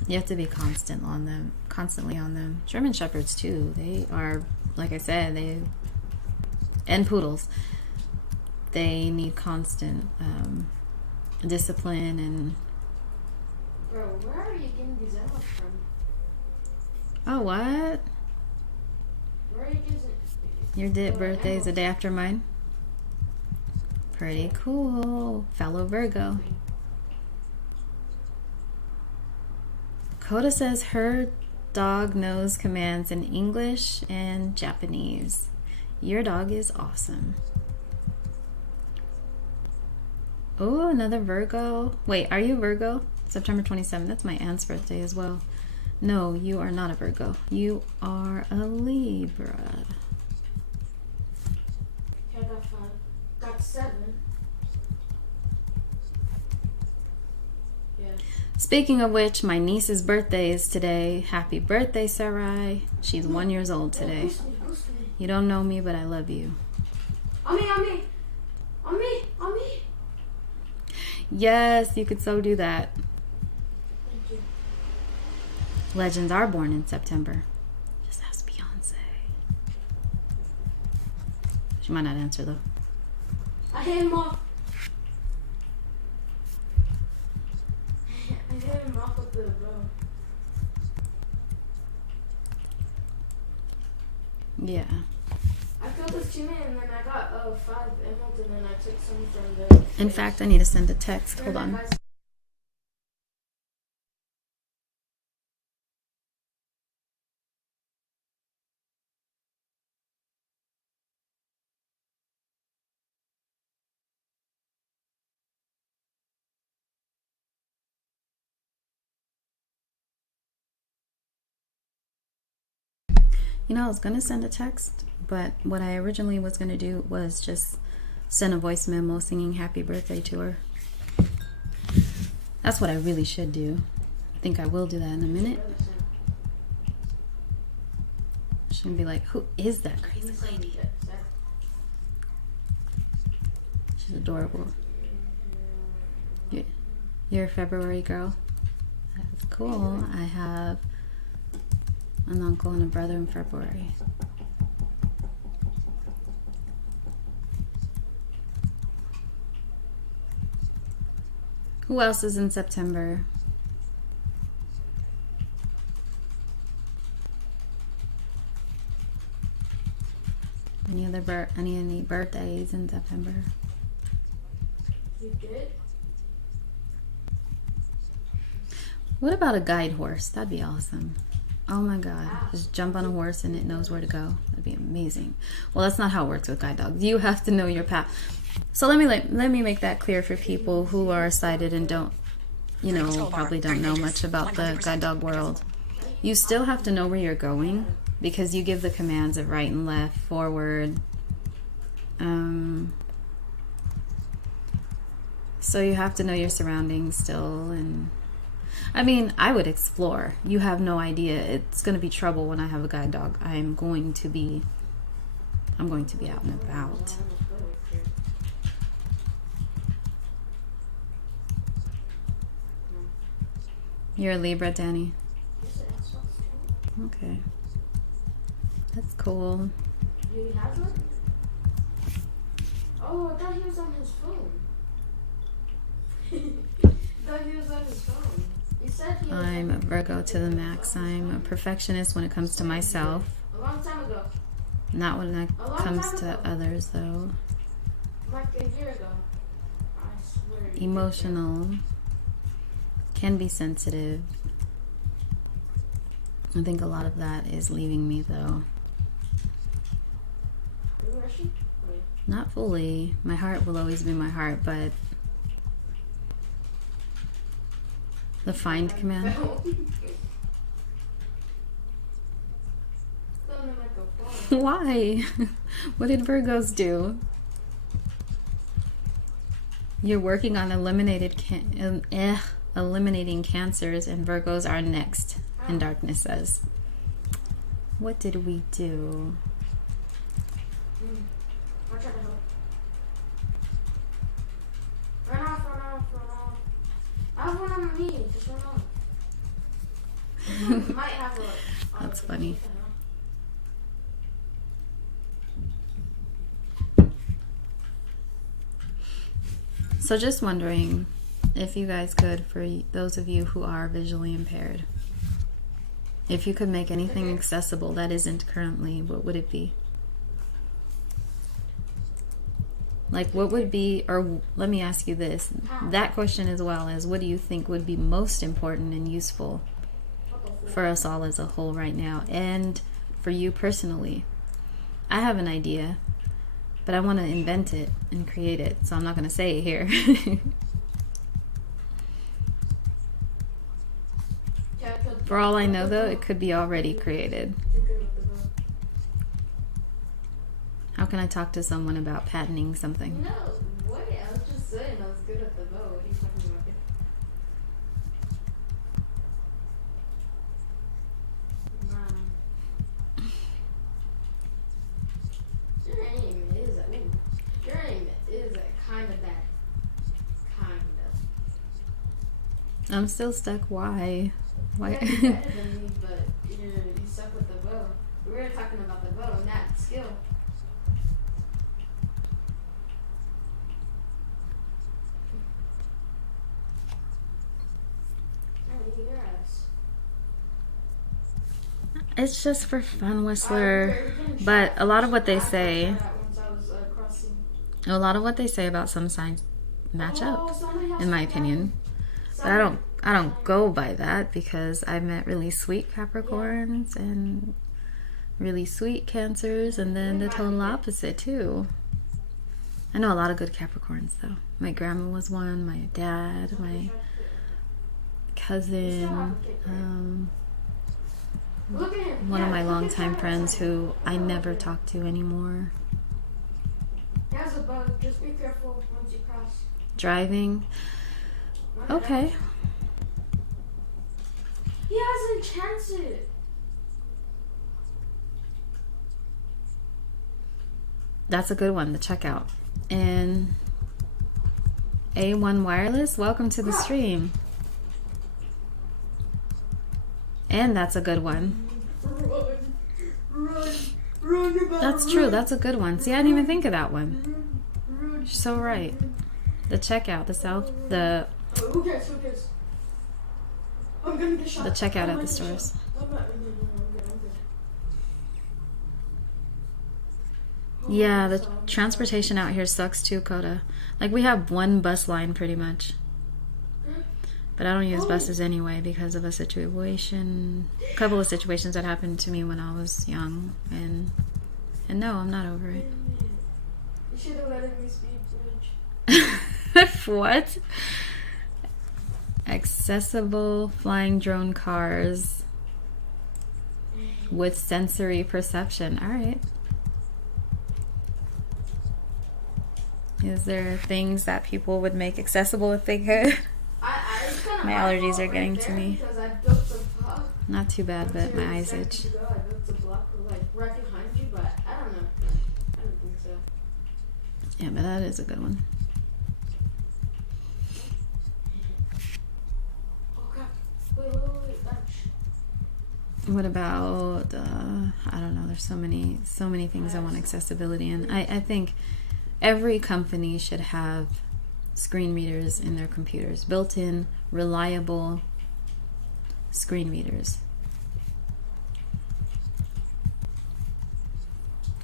You have to be constantly on them. German Shepherds too. They are, like I said, and poodles. They need constant discipline and. Bro, where are you getting these emeralds from? Oh, what? Where are you getting? Your birthday is the day after mine. Pretty cool, fellow Virgo. Coda says her dog knows commands in English and Japanese. Your dog is awesome. Oh, another Virgo. Wait, are you Virgo? September 27th. That's my aunt's birthday as well. No, you are not a Virgo. You are a Libra. I got 5. Got 7. Yeah. Speaking of which, my niece's birthday is today. Happy birthday, Sarai. She's 1 year old today. Boost me. You don't know me, but I love you. On me. Yes, you could so do that. Thank you. Legends are born in September. Just ask Beyonce. She might not answer though. I hit him off. I hit him off with the bow. Yeah. I killed this teammate and then I got 5 emeralds and then I took some from the. In fact, I need to send a text. Hold on. You know, I was gonna send a text, But what I originally was going to do was just send a voice memo singing happy birthday to her. That's what I really should do. I think I will do that in a minute. She's going to be like, who is that crazy lady? She's adorable. You're a February girl? That's cool. I have an uncle and a brother in February. Who else is in September? Any birthdays in September? You did? What about a guide horse? That'd be awesome. Oh my god. Just jump on a horse and it knows where to go. That'd be amazing. Well, that's not how it works with guide dogs. You have to know your path. So let me make that clear for people who are sighted and don't, probably don't know much about the guide dog world. You still have to know where you're going because you give the commands of right and left, forward. So you have to know your surroundings still. And I mean, I would explore. You have no idea. It's going to be trouble when I have a guide dog. I'm going to be out and about. You're a Libra, Danny? Okay. That's cool. Do you have one? Oh, I thought he was on his phone. I thought he was on his phone. You said he was I'm a Virgo to the max. I'm a perfectionist when it comes to myself. a long time ago. Not when it comes to others, though. Like a year ago. I swear. Emotional. Can be sensitive. I think a lot of that is leaving me, though. Are you rushing? Wait. Not fully. My heart will always be my heart, but the find command. Why? What did Virgos do? You're working on eliminating cancers, and Virgos are next. And Darkness says, what did we do? I'll try to help. Run off. I have one on me. Just run off. Might have a. That's funny. So just wondering if you guys could, for those of you who are visually impaired, if you could make anything accessible that isn't currently, what would it be? Like, what would be, or let me ask you this, that question as well as, what do you think would be most important and useful for us all as a whole right now, and for you personally? I have an idea, but I want to invent it and create it, so I'm not going to say it here. For all I know, though, it could be already created. How can I talk to someone about patenting something? No, wait, I was just saying I was good at the bow. What are you talking about? Your aim is a kind of that. Kind of. I'm still stuck. Why? You're better than me, but you suck with the bow. We were talking about the bow and that skill. It's just for fun, Whistler. But a lot of what they say, about some signs match up, in my opinion. But I don't go by that, because I've met really sweet Capricorns and really sweet Cancers, and then the total opposite too. I know a lot of good Capricorns though. My grandma was one, my dad, my cousin. Look at him. One of my Look at longtime that friends outside. who I Oh, never okay. talk to anymore. He has a bug. Just be careful once you cross. Driving. Run it Okay. out. He hasn't chanced it. That's a good one, the checkout. And A1 Wireless, welcome to the stream. And that's a good one. Run, That's true, that's a good one. See, I didn't even think of that one. You're so right. The checkout, the Oh, who cares? Who cares? I'm gonna get shot. The checkout I'm at gonna the get stores. shot. I'm good. Yeah, the So, transportation out here sucks too, Coda. Like, we have one bus line pretty much. But I don't use buses anyway because of a couple of situations that happened to me when I was young. And no, I'm not over it. You should have let me speed bridge. What? Accessible flying drone cars with sensory perception. All right. Is there things that people would make accessible if they could? It's kinda My allergies are getting to me. because I built the block. Not too bad, but my eyes Seconds itch. ago, I built the block like right behind you, but I don't know. I don't think so. Yeah, but that is a good one. Oh crap! Wait! Ouch. What about I don't know, there's so many things I want accessibility in. I think every company should have screen readers in their computers, built-in reliable screen readers.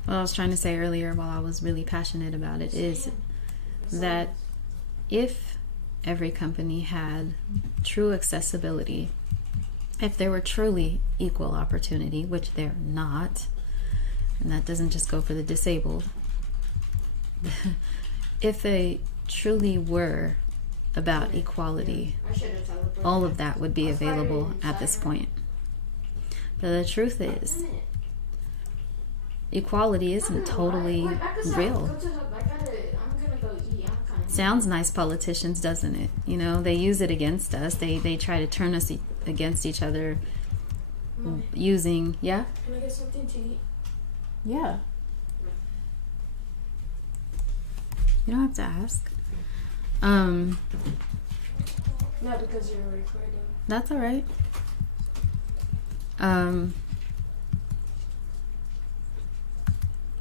What I was trying to say earlier while I was really passionate about it is that if every company had true accessibility, if there were truly equal opportunity, which they're not, and that doesn't just go for the disabled, if they truly were about equality, all of that would be available at this point. But the truth is, equality isn't totally real. Sounds nice, politicians, doesn't it? You know, they use it against us. They try to turn us against each other using, yeah? Can I get something to eat? Yeah. You don't have to ask. No, because you're recording. That's all right. What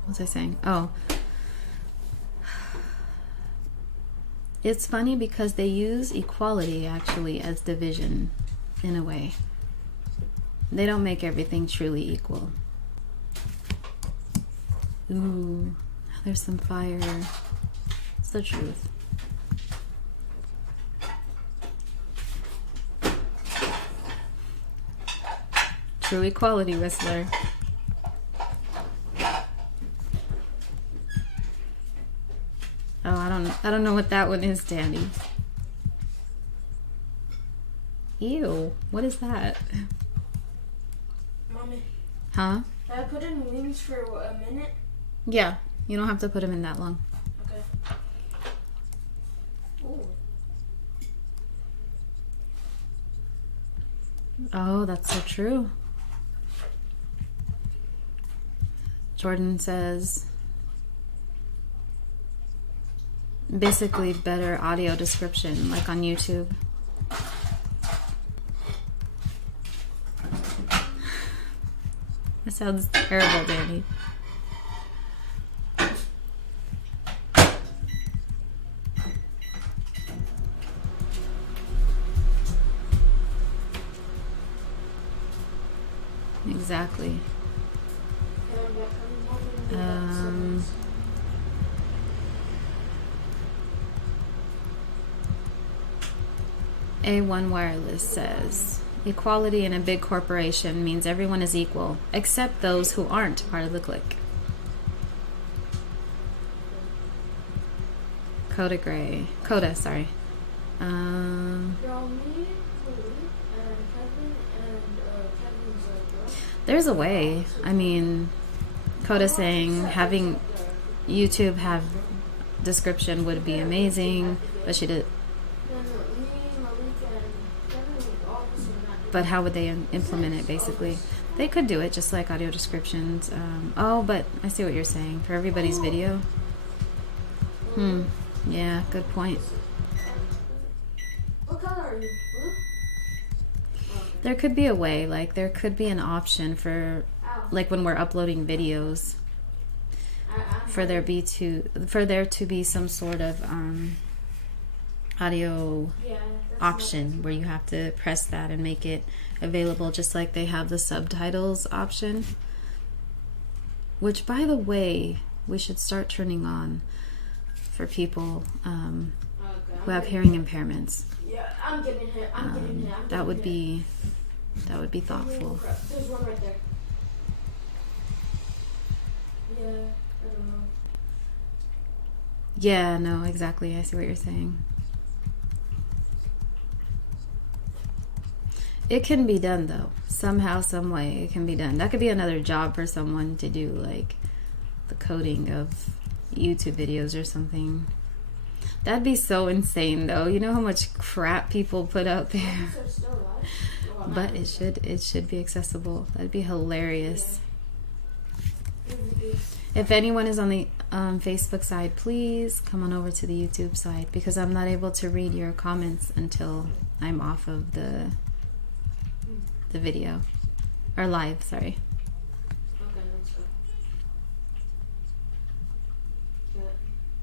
was I saying? Oh. It's funny because they use equality actually as division in a way. They don't make everything truly equal. Ooh, there's some fire. It's the truth. True equality, Whistler. Oh, I don't know what that one is, Danny. Ew, what is that? Mommy, Huh? can I put in wings for a minute? Yeah, you don't have to put them in that long. Okay. Ooh. Oh, that's so true. Jordan says, basically better audio description, like on YouTube. That sounds terrible, Danny. Exactly. A1 Wireless says, equality in a big corporation means everyone is equal, except those who aren't part of the clique. Coda, sorry. There's a way. I mean, Coda saying having YouTube have description would be amazing, but she did. No, no, me, Malika, and Kevin, all of us were not doing But it. how would they implement it? Basically, they could do it just like audio descriptions. Oh, but I see what you're saying for everybody's video. Yeah, good point. What color are you? Blue? Okay. There could be a way, like there could be an option for, Ow. like when we're uploading videos, I'm for there to be some sort of audio yeah, that's option where you have to press that and make it available, just like they have the subtitles option. Which, by the way, we should start turning on for people who have hearing impairments. Yeah, I'm getting hit. I'm getting hit. That would be thoughtful. There's one right there. Yeah, I don't know. Yeah, no, exactly. I see what you're saying. It can be done though. Somehow, some way, it can be done. That could be another job for someone to do, like the coding of YouTube videos or something. That'd be so insane though. You know how much crap people put out there. They're still alive. Well, But it should be accessible. That'd be hilarious. If anyone is on the Facebook side, please come on over to the YouTube side, because I'm not able to read your comments until I'm off of the video or live. Sorry. Okay, let's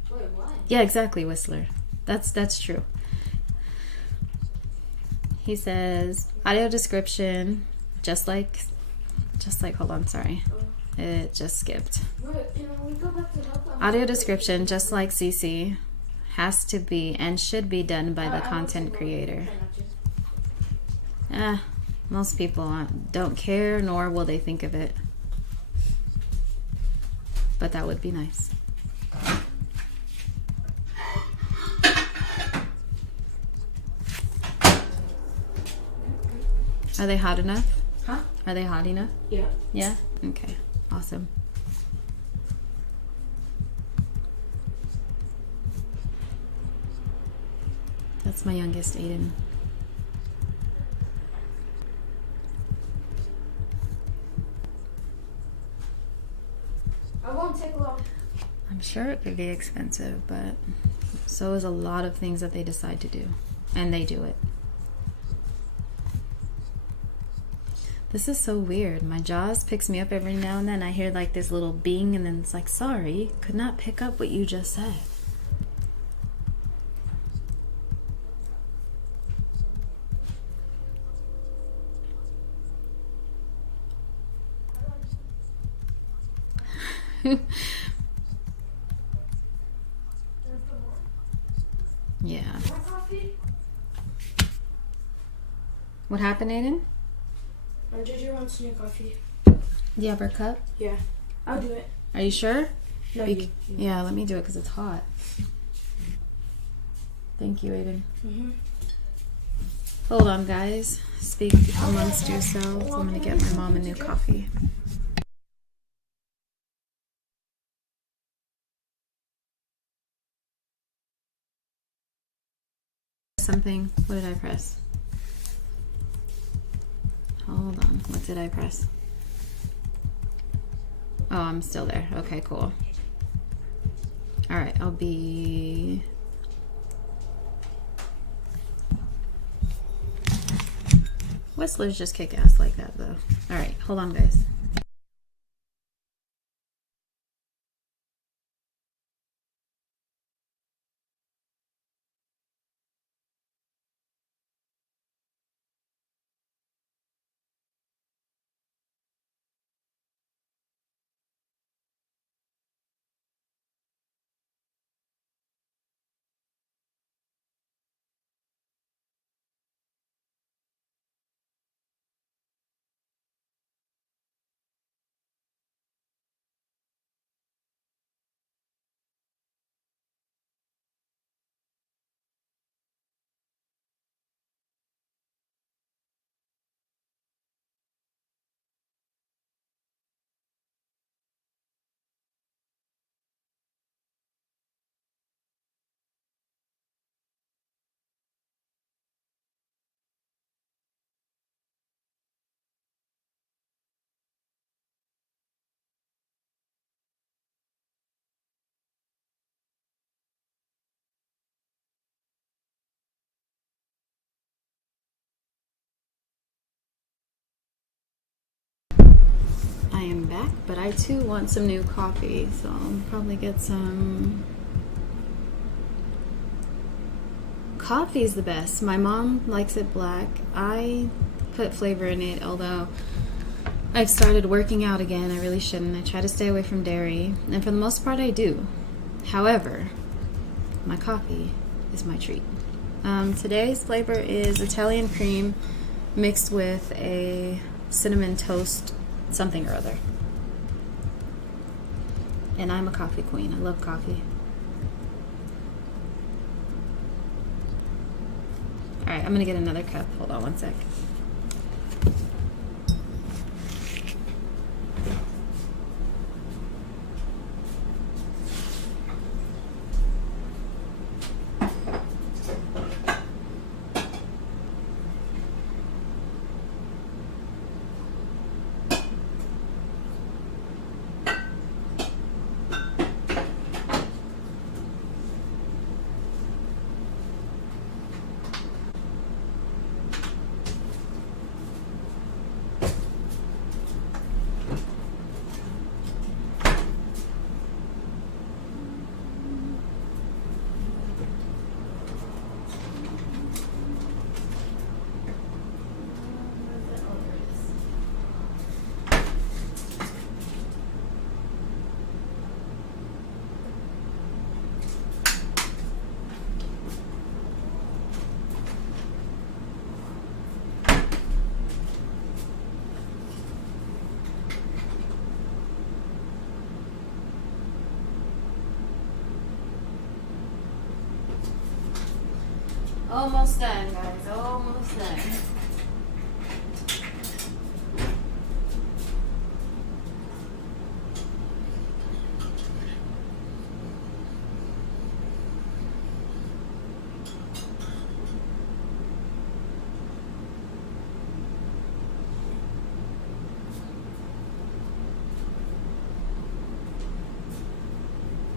go. Wait, what? Yeah, exactly, Whistler. That's true. He says audio description, just like hold on, sorry. It just skipped. Wait, can we go back to help? Audio description, just like CC, has to be and should be done by the content creator. Most people don't care, nor will they think of it. But that would be nice. Are they hot enough? Huh? Are they hot enough? Yeah. Yeah? Okay. Awesome. That's my youngest, Aiden. I won't take long. I'm sure it could be expensive, but so is a lot of things that they decide to do. And they do it. This is so weird. My JAWS picks me up every now and then. I hear like this little bing, and then it's like, sorry, could not pick up what you just said. Yeah. More coffee? What happened, Aiden? My JJ wants new coffee. Do you have our cup? Yeah. I'll do it. Are you sure? No, you. Yeah, let me do it because it's hot. Thank you, Aiden. Mm-hmm. Hold on, guys. Speak amongst yourselves. I'm going to get my mom a new coffee. Something. What did I press? Hold on. What did I press? Oh, I'm still there. Okay, cool. All right, I'll be... Whistler's just kick ass like that, though. All right, hold on, guys. am back, but I too want some new coffee, so I'll probably get some. Coffee's the best. My mom likes it black. I put flavor in it, although I've started working out again. I really shouldn't. I try to stay away from dairy, and for the most part I do. However, my coffee is my treat. Today's flavor is Italian cream mixed with a cinnamon toast something or other. And I'm a coffee queen. I love coffee. Alright, I'm gonna get another cup. Hold on one sec. Almost done, guys. Almost done.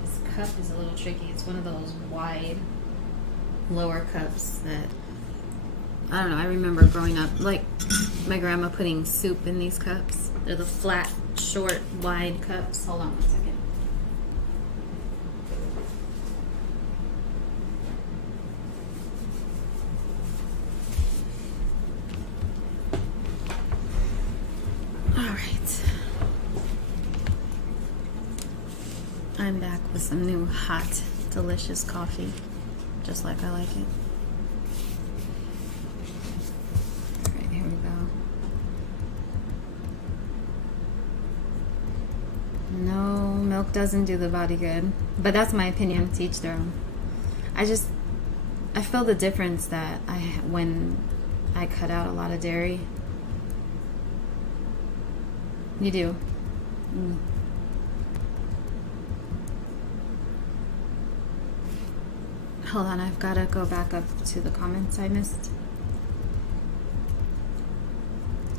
This cup is a little tricky. It's one of those wide lower cups that I don't know. I remember growing up, like my grandma putting soup in these cups. They're the flat, short, wide cups. Hold on one second. All right. I'm back with some new hot, delicious coffee. Just like I like it. Alright, here we go. No, milk doesn't do the body good. But that's my opinion, to each their own. I feel the difference that when I cut out a lot of dairy. You do. Mm. Hold on, I've got to go back up to the comments I missed.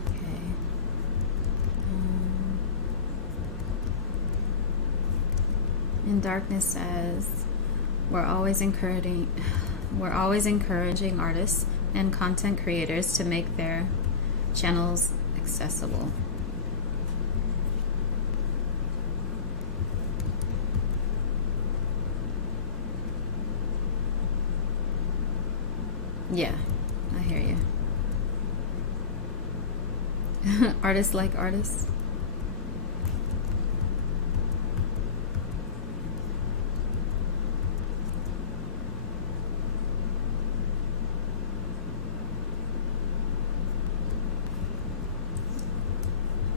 Okay. In Darkness says, we're always encouraging artists and content creators to make their channels accessible. Yeah, I hear you. Artists like artists.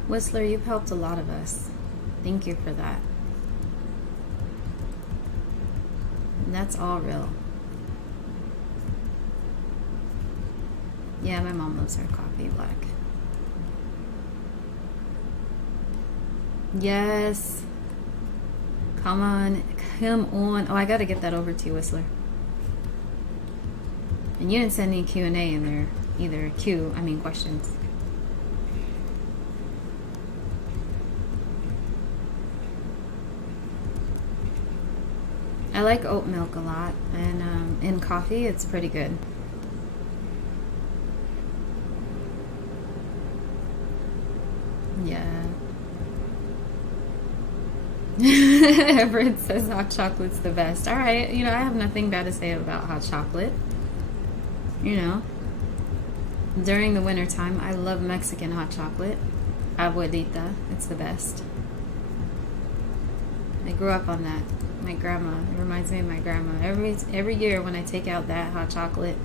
Whistler, you've helped a lot of us. Thank you for that. And that's all real. Yeah, my mom loves her coffee black. Yes. Come on. Come on. Oh, I gotta get that over to you, Whistler. And you didn't send any Q&A in there either. Questions. I like oat milk a lot, and in coffee it's pretty good. Yeah. Everett says hot chocolate's the best. All right, I have nothing bad to say about hot chocolate. During the winter time, I love Mexican hot chocolate. Abuelita, it's the best. I grew up on that. My grandma, it reminds me of my grandma. Every year when I take out that hot chocolate,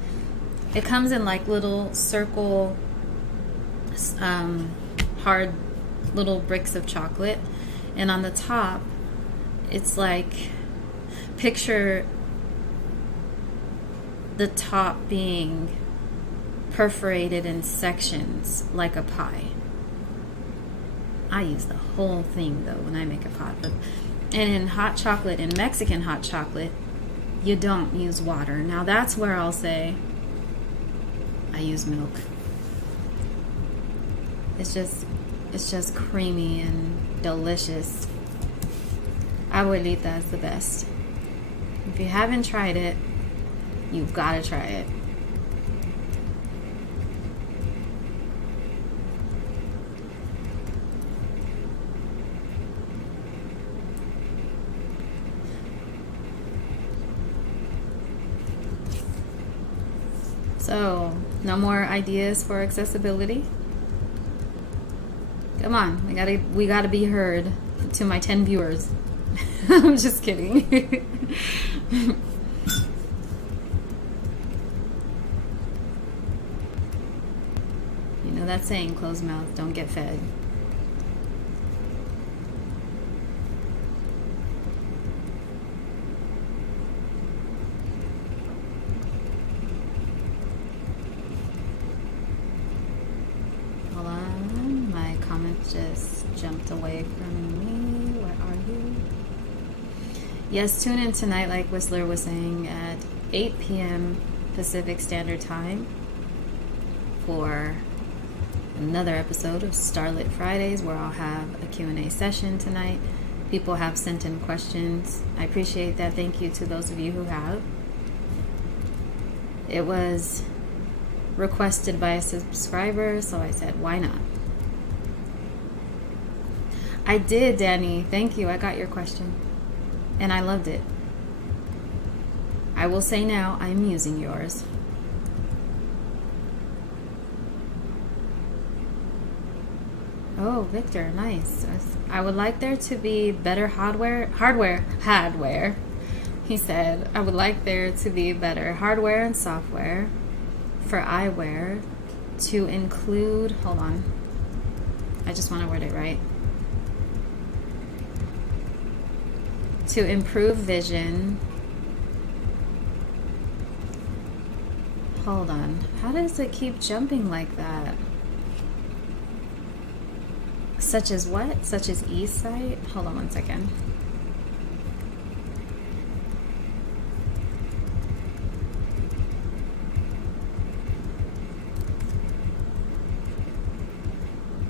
it comes in like little circle, hard little bricks of chocolate, and on the top, it's like, picture the top being perforated in sections like a pie. I use the whole thing though when I make a pot. And in hot chocolate, in Mexican hot chocolate, you don't use water. Now that's where I'll say I use milk. It's just creamy and delicious. Abuelita is the best. If you haven't tried it, you've got to try it. So, no more ideas for accessibility? Come on, we gotta be heard to my 10 viewers. I'm just kidding. You know that saying, closed mouth don't get fed. Hold on, my comment just jumped away from me. Where are you? Yes, tune in tonight, like Whistler was saying, at 8 p.m. Pacific Standard Time for another episode of Starlit Fridays, where I'll have a Q&A session tonight. People have sent in questions. I appreciate that. Thank you to those of you who have. It was requested by a subscriber, so I said, why not? I did, Danny. Thank you. I got your question. And I loved it. I will say now, I'm using yours. Oh, Victor, nice. I would like there to be better hardware. He said, I would like there to be better hardware and software for eyewear to include, hold on. I just want to word it right. To improve vision. Hold on. How does it keep jumping like that? Such as what? Such as e-sight? Hold on one second.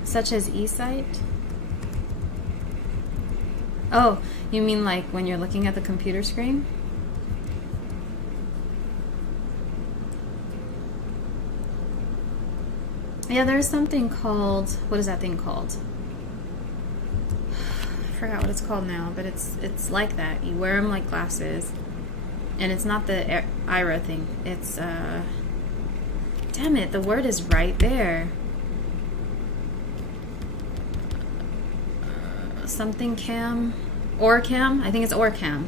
Such as e-sight? Oh, you mean like when you're looking at the computer screen? Yeah, there's something called, what is that thing called? I forgot what it's called now, but it's like that. You wear them like glasses, and it's not the IRA thing. It's, damn it, the word is right there. Something cam, Orcam. I think it's Orcam.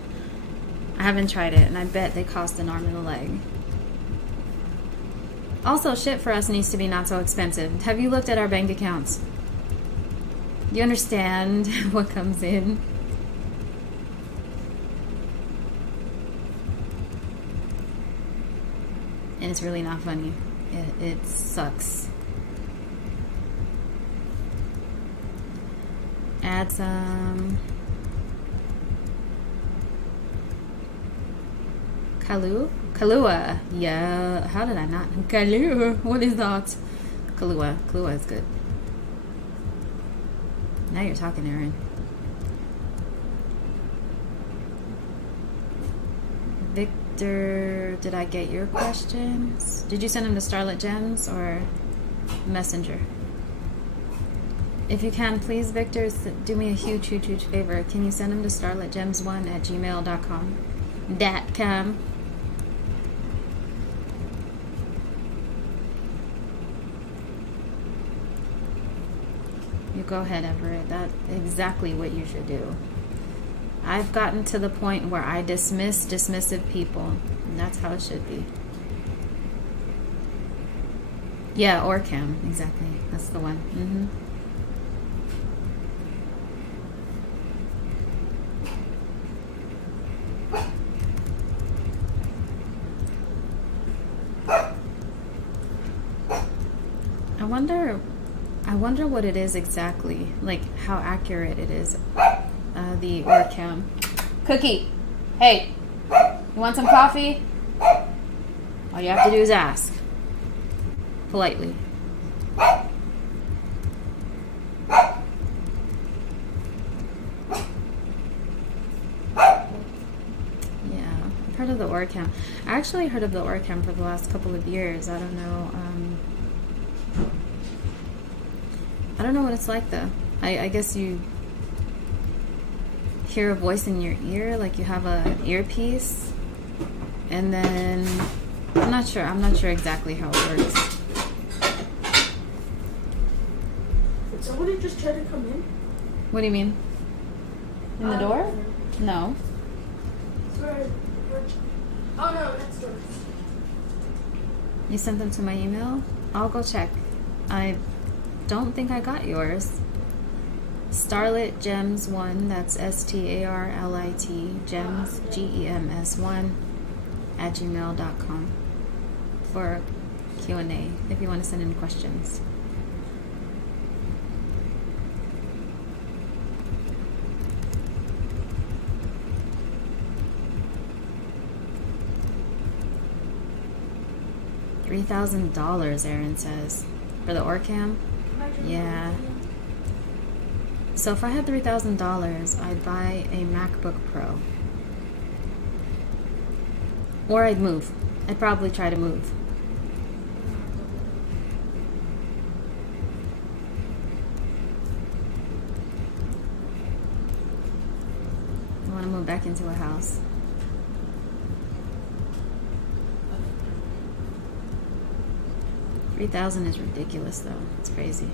I haven't tried it, and I bet they cost an arm and a leg. Also, shit for us needs to be not so expensive. Have you looked at our bank accounts? Do you understand what comes in? And it's really not funny. It sucks. Add some Kahlua. Yeah, how did I not? Kahlua. What is that? Kahlua. Kahlua is good. Now you're talking, Aaron. Victor, did I get your questions? Did you send them to Starlit Gems or Messenger? If you can, please, Victor, do me a huge, huge, huge favor. Can you send them to starlitgems1@gmail.com? .com. You go ahead, Everett. That's exactly what you should do. I've gotten to the point where I dismiss dismissive people. And that's how it should be. Yeah, or Cam. Exactly. That's the one. Mm-hmm. I wonder what it is exactly, like how accurate it is. The OrCam. Cookie, hey, you want some coffee? All you have to do is ask. Politely. Yeah, I've heard of the OrCam. I actually heard of the OrCam for the last couple of years. I don't know. I don't know what it's like though. I guess you hear a voice in your ear, like you have an earpiece, and then I'm not sure exactly how it works. Did somebody just try to come in? What do you mean? In the door? No. Oh no, next door. You sent them to my email? I'll go check. I don't think I got yours. Starlit Gems 1, that's STARLIT Gems GEMS1 @gmail.com for Q&A if you want to send in questions. $3,000, Aaron says, for the OrCam. Yeah. So if I had $3,000, I'd buy a MacBook Pro. Or I'd move. I'd probably try to move. I want to move back into a house. $3,000 is ridiculous though. It's crazy.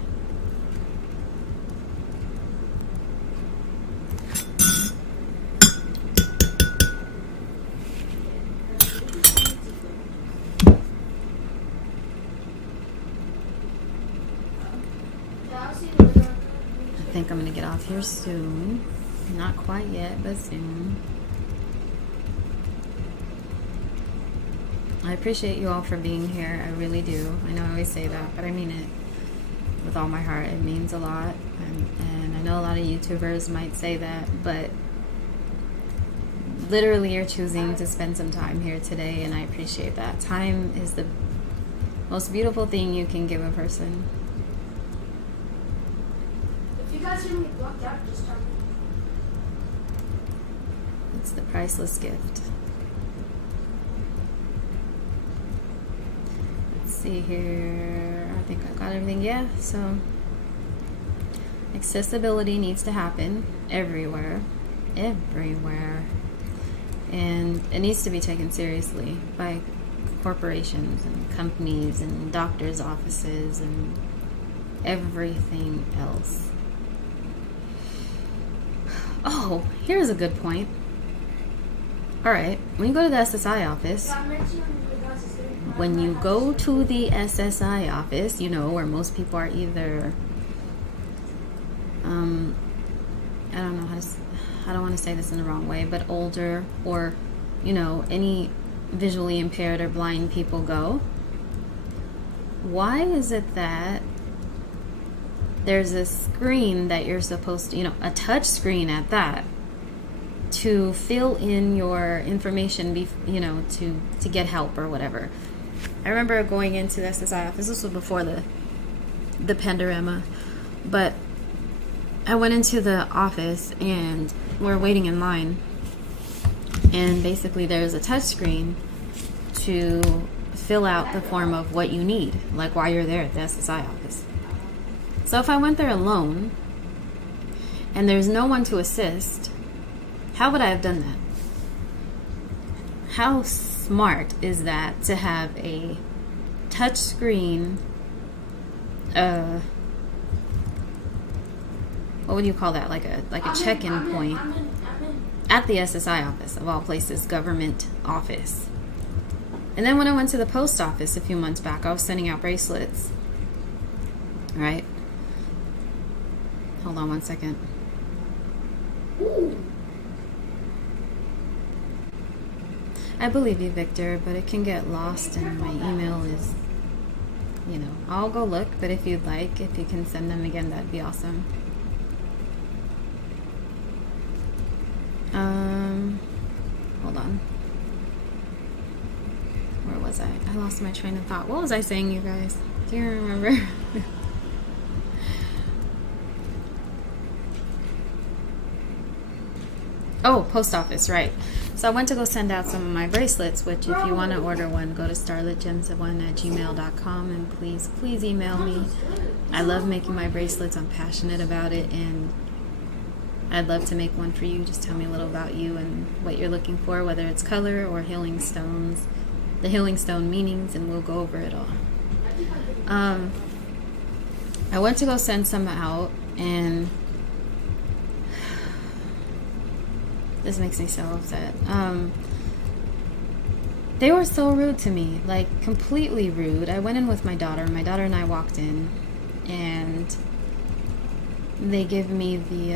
I think I'm gonna get off here soon. Not quite yet, but soon. I appreciate you all for being here. I really do. I know I always say that, but I mean it with all my heart. It means a lot. And I know a lot of YouTubers might say that, but literally you're choosing to spend some time here today, and I appreciate that. Time is the most beautiful thing you can give a person. If you guys hear me blocked out, just tell me. It's the priceless gift. See here, I think I got everything. Yeah, so accessibility needs to happen everywhere, and it needs to be taken seriously by corporations and companies and doctors' offices and everything else. Oh, here's a good point. All right, when you go to the SSI office, when you go to the SSI office, you know, where most people are either, I don't know I don't want to say this in the wrong way, but older, or, you know, any visually impaired or blind people go. Why is it that there's a screen that you're supposed to, you know, a touch screen at that, to fill in your information, you know, to get help or whatever? I remember going into the SSI office. This was before the pandemic, but I went into the office and we're waiting in line, and basically there's a touch screen to fill out the form of what you need, like while you're there at the SSI office. So if I went there alone and there's no one to assist, how would I have done that? How smart is that to have a touch screen, what would you call that? Like a check-in point at the SSI office, of all places, government office. And then when I went to the post office a few months back, I was sending out bracelets. Right? Hold on one second. I believe you, Victor, but it can get lost and my email is, I'll go look, but if you'd like, if you can send them again, that'd be awesome. Hold on. Where was I? I lost my train of thought. What was I saying, you guys? Do you remember? Oh, post office, right. So I went to go send out some of my bracelets, which if you want to order one, go to starlitgems1@gmail.com and please email me. I love making my bracelets. I'm passionate about it, and I'd love to make one for you. Just tell me a little about you and what you're looking for, whether it's color or healing stones, the healing stone meanings, and we'll go over it all. I went to go send some out, and this makes me so upset. They were so rude to me, like completely rude. I went in with my daughter. My daughter and I walked in, and they give me the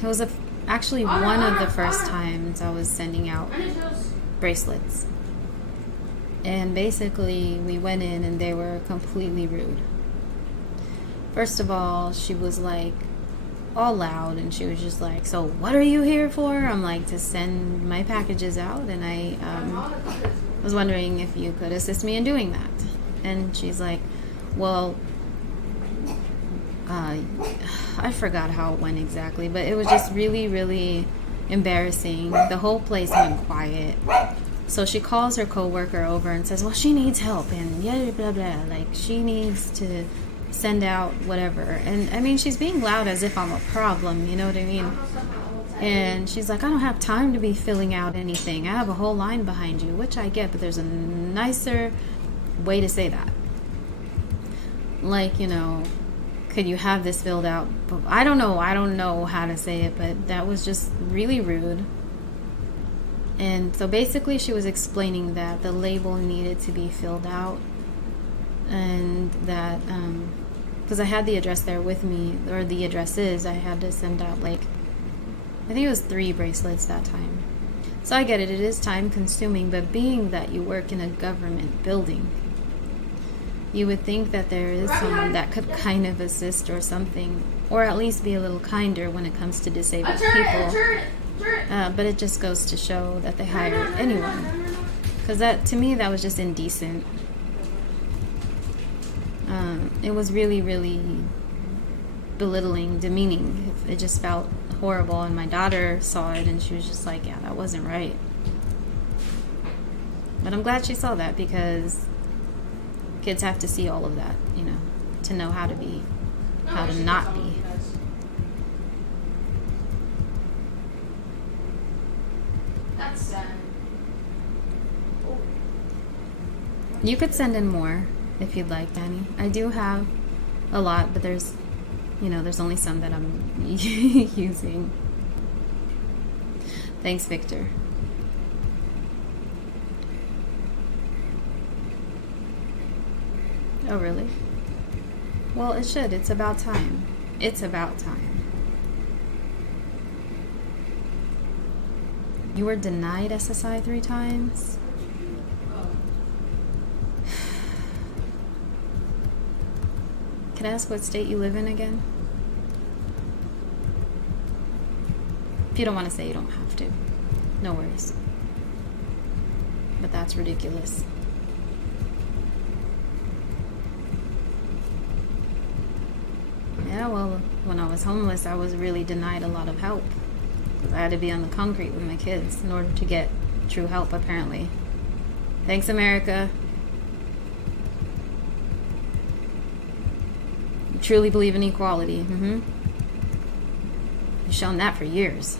it was actually one of the first times I was sending out bracelets. And basically we went in and they were completely rude. First of all, she was like all loud, and she was just like, so what are you here for? I'm like, to send my packages out, and I was wondering if you could assist me in doing that. And she's like, well, I forgot how it went exactly, but it was just really, really embarrassing. The whole place went quiet. So she calls her coworker over and says, well, she needs help, and yeah, blah, blah, like she needs to send out whatever. And I mean, she's being loud as if I'm a problem, you know what I mean? And she's like, I don't have time to be filling out anything. I have a whole line behind you, which I get, but there's a nicer way to say that. Like, could you have this filled out? But I don't know how to say it, but that was just really rude. And so basically she was explaining that the label needed to be filled out, and that because I had the address there with me, or the address is, I had to send out I think it was 3 bracelets that time. So I get it, it is time consuming, but being that you work in a government building, you would think that there is someone that could kind of assist or something, or at least be a little kinder when it comes to disabled people. But it just goes to show that they hire anyone. Because to me, that was just indecent. It was really, really belittling, demeaning. It just felt horrible, and my daughter saw it, and she was just like, yeah, that wasn't right. But I'm glad she saw that, because kids have to see all of that, to know how to be, how to not be. That's sad. You could send in more if you'd like, Danny. I do have a lot, but there's only some that I'm using. Thanks, Victor. Oh, really? Well, it should. It's about time. It's about time. You were denied SSI 3 times? Can I ask what state you live in again? If you don't want to say, you don't have to. No worries. But that's ridiculous. Yeah, well, when I was homeless, I was really denied a lot of help. I had to be on the concrete with my kids in order to get true help, apparently. Thanks, America. truly believe in equality. Mm-hmm. You've shown that for years.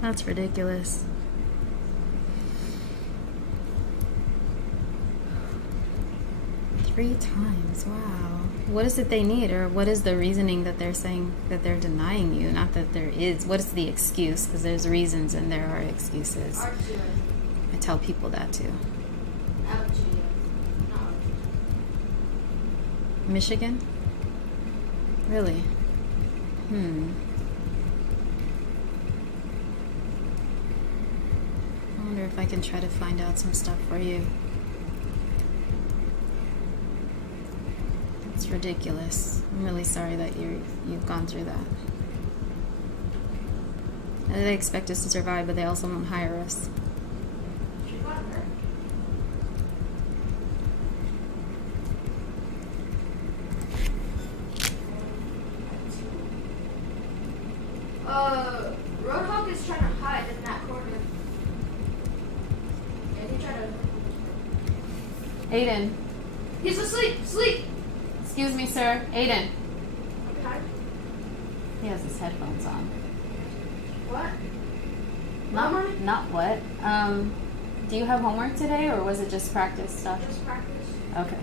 That's ridiculous. Three times, wow. What is it they need, or what is the reasoning that they're saying that they're denying you? Not that there is. What is the excuse? Because there's reasons and there are excuses. I tell people that too. Michigan? Really? I wonder if I can try to find out some stuff for you. It's ridiculous. I'm really sorry that you've gone through that. And they expect us to survive, but they also won't hire us. Roadhog is trying to hide in that corner. And he tried to... Aiden. He's asleep! Sleep! Excuse me, sir. Aiden. Okay. He has his headphones on. What? Not what. Do you have homework today, or was it just practice stuff? Just practice. Okay.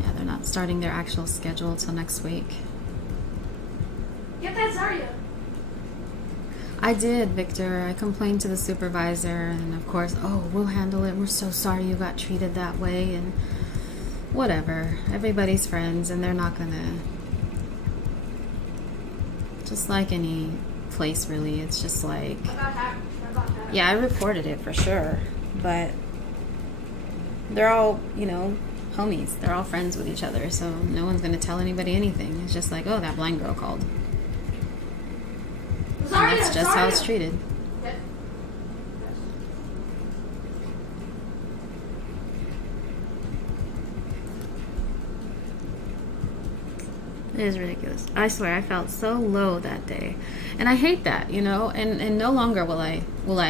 Yeah, they're not starting their actual schedule till next week. Get that Zarya. I did, Victor. I complained to the supervisor, and of course, we'll handle it. We're so sorry you got treated that way, and whatever. Everybody's friends, and they're not gonna... Just like any place, really. It's just like... I got hacked. Yeah, I reported it for sure, but they're all, homies. They're all friends with each other, so no one's gonna tell anybody anything. It's just like, oh, that blind girl called. Zarya, and that's just how it's treated. It is ridiculous. I swear, I felt so low that day, and I hate that, And no longer will I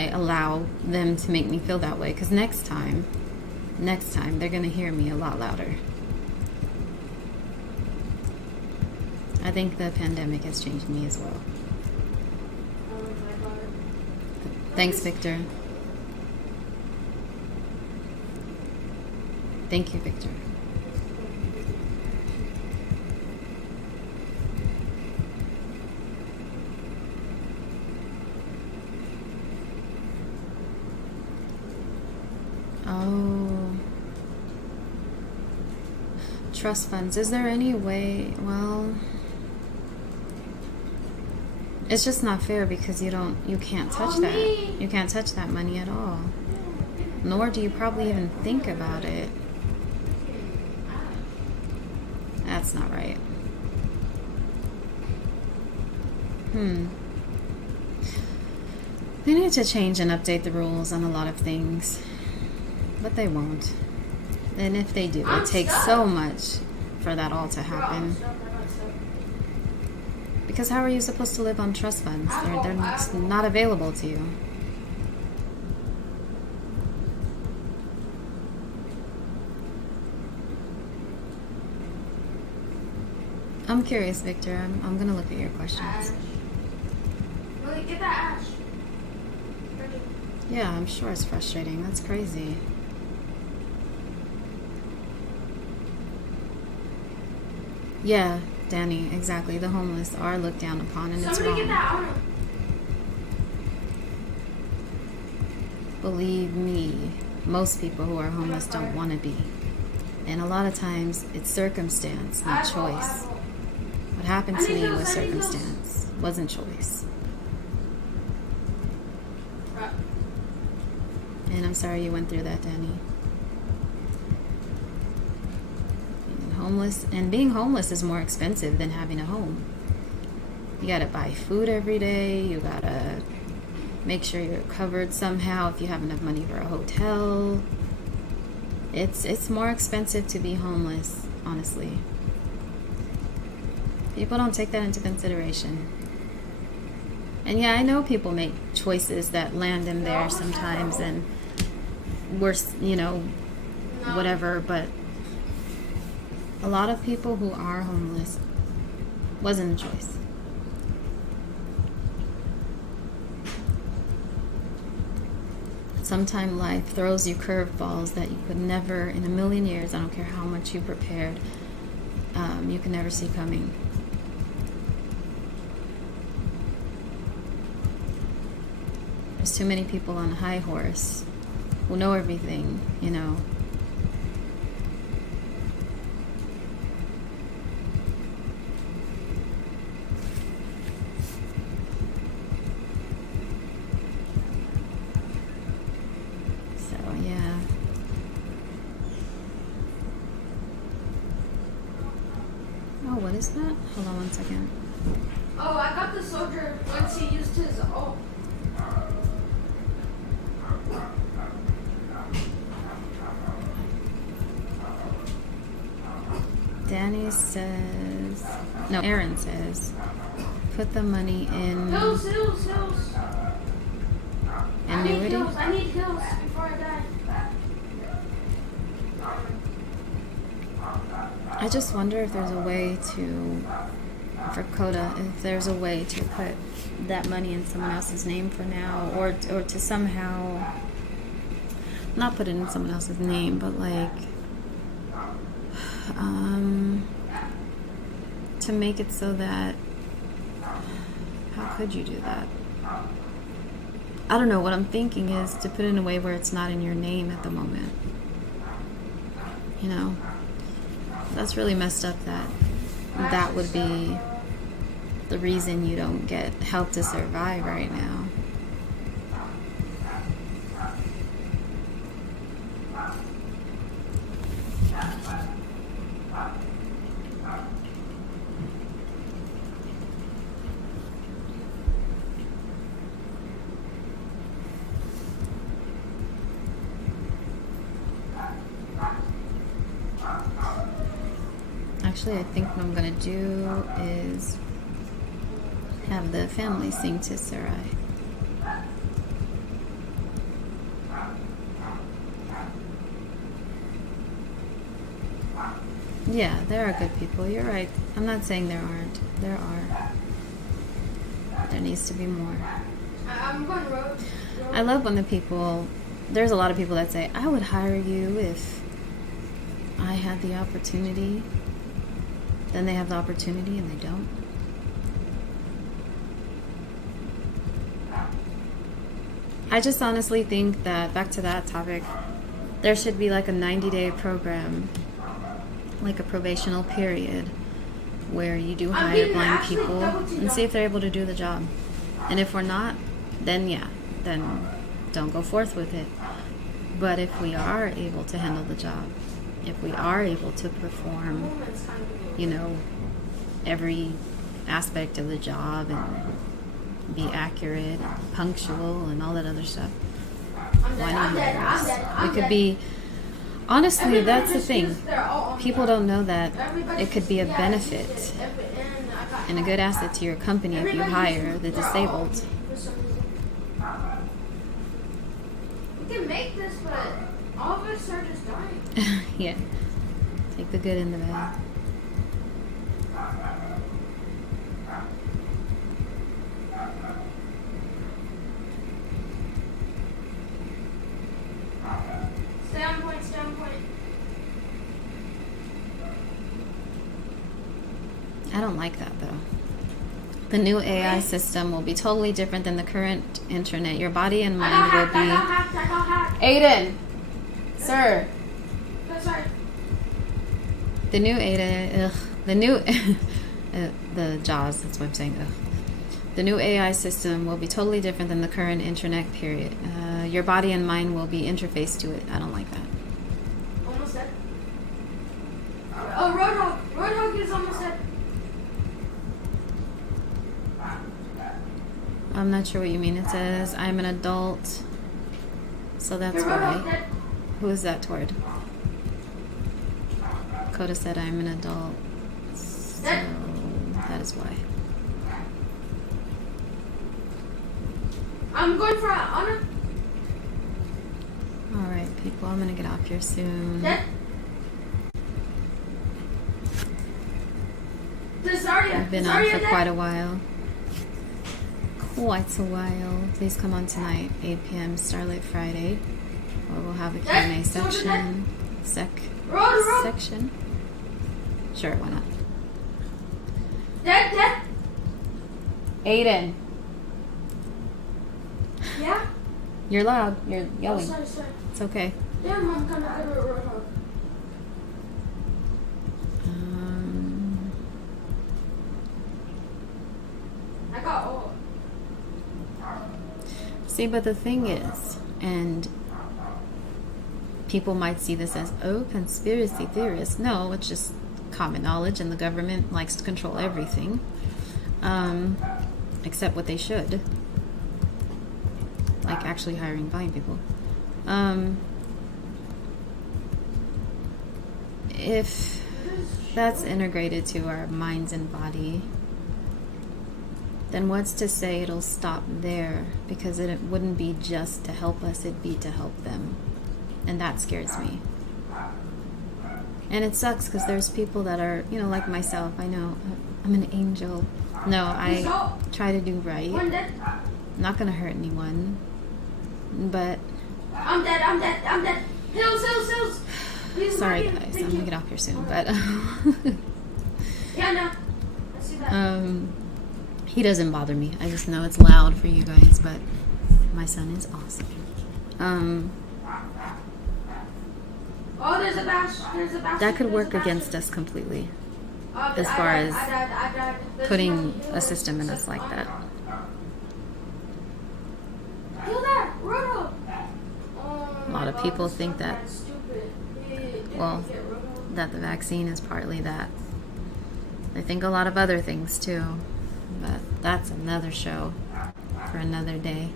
allow them to make me feel that way. Because next time, they're gonna hear me a lot louder. I think the pandemic has changed me as well. Thanks, Victor. Thank you, Victor. Oh. Trust funds. Is there any way? Well, it's just not fair because you can't touch that. You can't touch that money at all. Nor do you probably even think about it. That's not right. They need to change and update the rules on a lot of things. But they won't. And if they do, it takes so much for that all to happen. Because how are you supposed to live on trust funds? They're not available to you. I'm curious, Victor. I'm gonna look at your questions. Really, get that ash. Yeah, I'm sure it's frustrating. That's crazy. Yeah, Danny, exactly. The homeless are looked down upon, and it's wrong. Get that armor. Believe me, most people who are homeless don't want to be. And a lot of times, it's circumstance, not choice. What happened to me was circumstance, wasn't choice. And I'm sorry you went through that, Danny. Being homeless is more expensive than having a home. You gotta buy food every day. You gotta make sure you're covered somehow if you have enough money for a hotel. It's more expensive to be homeless, honestly. People don't take that into consideration. And yeah, I know people make choices that land them there sometimes, and worse, whatever, but a lot of people who are homeless wasn't a choice. Sometimes life throws you curveballs that you could never, in a million years, I don't care how much you prepared, you can never see coming. There's too many people on a high horse who know everything, So, yeah. Oh, what is that? Hold on one second. Oh, I got the soldier once he used his ult. Danny says, no, Aaron says, put the money in Hills. annuity. I need hills before I die. I just wonder if there's a way to, for Coda, if there's a way to put that money in someone else's name for now, or to somehow, not put it in someone else's name, but like, to make it so that, how could you do that? I don't know. What I'm thinking is to put it in a way where it's not in your name at the moment. That's really messed up that would be the reason you don't get help to survive right now. Actually, I think what I'm going to do is have the family sing to Sarai. Yeah, there are good people. You're right. I'm not saying there aren't. There are. There needs to be more. I'm going road. I love when there's a lot of people that say, I would hire you if I had the opportunity. Then they have the opportunity and they don't. I just honestly think that, back to that topic, there should be like a 90-day program, like a probational period, where you do hire blind people and see if they're able to do the job. And if we're not, then then don't go forth with it. But if we are able to handle the job, if we are able to perform, every aspect of the job and be accurate, and punctual, and all that other stuff, why not hire us? We could be, honestly, that's the thing. People don't know that it could be a benefit and a good asset to your company if you hire the disabled. We can make this, but all of us are just dying. Yeah. Take the good in the bad. Stay on point. I don't like that, though. The new AI system will be totally different than the current internet. Your body and mind will be... I got hacked. Aiden! Sir! Sorry. The new AI... the JAWS, that's what I'm saying. Ugh. The new AI system will be totally different than the current internet, period. Your body and mind will be interfaced to it. I don't like that. Almost dead. Oh, Roadhog! Roadhog is almost dead. I'm not sure what you mean. It says, I'm an adult. So that's why. Who is that toward? Coda said, I'm an adult. So that is why. I'm going for honor. Alright, people, I'm gonna get off here soon. Dead. I've been on for quite a while. Quite a while. Please come on tonight, 8 p.m. Starlit Friday, where we'll have a Q&A section. Section. Sure, why not? Dead. Aiden. Yeah? You're loud. You're yelling. Oh, sorry. It's okay. Yeah, Mom, come back to the road. I got all. See, but the thing is, and people might see this as, oh, conspiracy theorists. No, it's just common knowledge, and the government likes to control everything, except what they should, like actually hiring blind people. If that's integrated to our minds and body, then what's to say it'll stop there? Because it wouldn't be just to help us, it'd be to help them. And that scares me. And it sucks because there's people that are, you know, like myself. I know I'm an angel. No, I try to do right. I'm not going to hurt anyone. But I'm dead. Hills. Please, sorry guys, I'm going to get off here soon. But yeah, no. I see that. He doesn't bother me. I just know it's loud for you guys, but my son is awesome. Oh, there's a bash. That could work against us completely, as far as putting a system in us like that. A lot of people think that, well, that the vaccine is partly that. They think a lot of other things too, but that's another show for another day.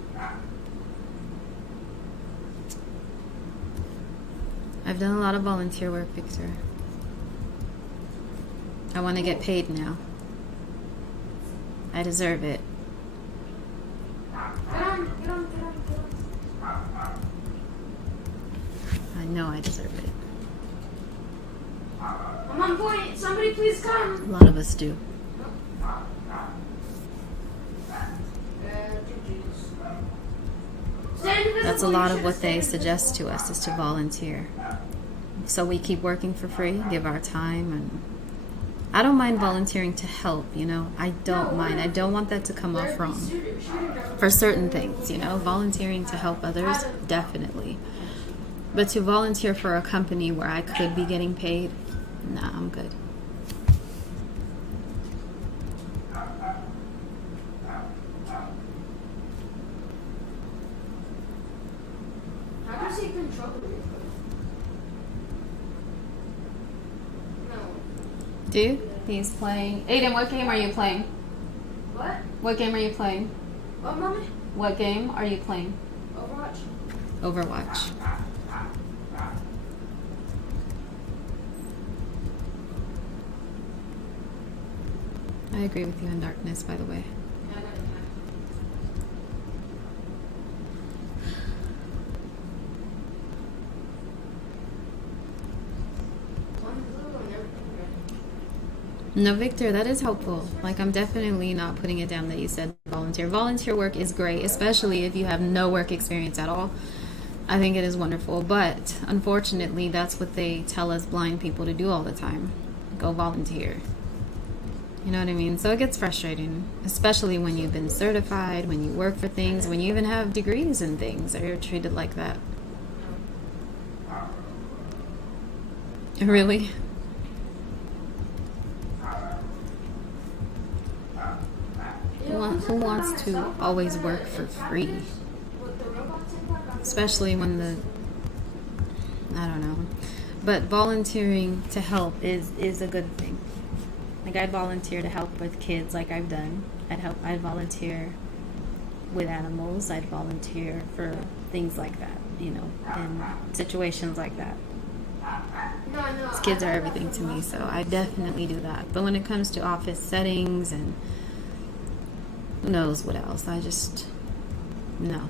I've done a lot of volunteer work, Victor. I want to get paid now. I deserve it. Get on. I know I deserve it. I'm on point. Somebody please come. A lot of us do. That's a lot of what they suggest to us, is to volunteer. So we keep working for free, give our time, and I don't mind volunteering to help, you know. I don't mind. I don't want that to come off wrong. For certain things, you know, volunteering to help others, definitely. But to volunteer for a company where I could be getting paid, nah, I'm good. How does he control it? No. Do you? He's playing. Aiden, what game are you playing? What? What game are you playing? What, Mommy? What game are you playing? Overwatch. Overwatch. I agree with you on Darkness, by the way. No, Victor, that is helpful. Like, I'm definitely not putting it down that you said volunteer. Volunteer work is great, especially if you have no work experience at all. I think it is wonderful, but unfortunately, that's what they tell us blind people to do all the time. Go volunteer. You know what I mean? So it gets frustrating, especially when you've been certified, when you work for things, when you even have degrees in things, or you're treated like that. Really? Who wants to always work for free? Especially when I don't know. But volunteering to help is a good thing. Like, I'd volunteer to help with kids like I've done. I'd volunteer with animals. I'd volunteer for things like that, you know, in situations like that. Because kids are everything to me, so I definitely do that. But when it comes to office settings and who knows what else, No.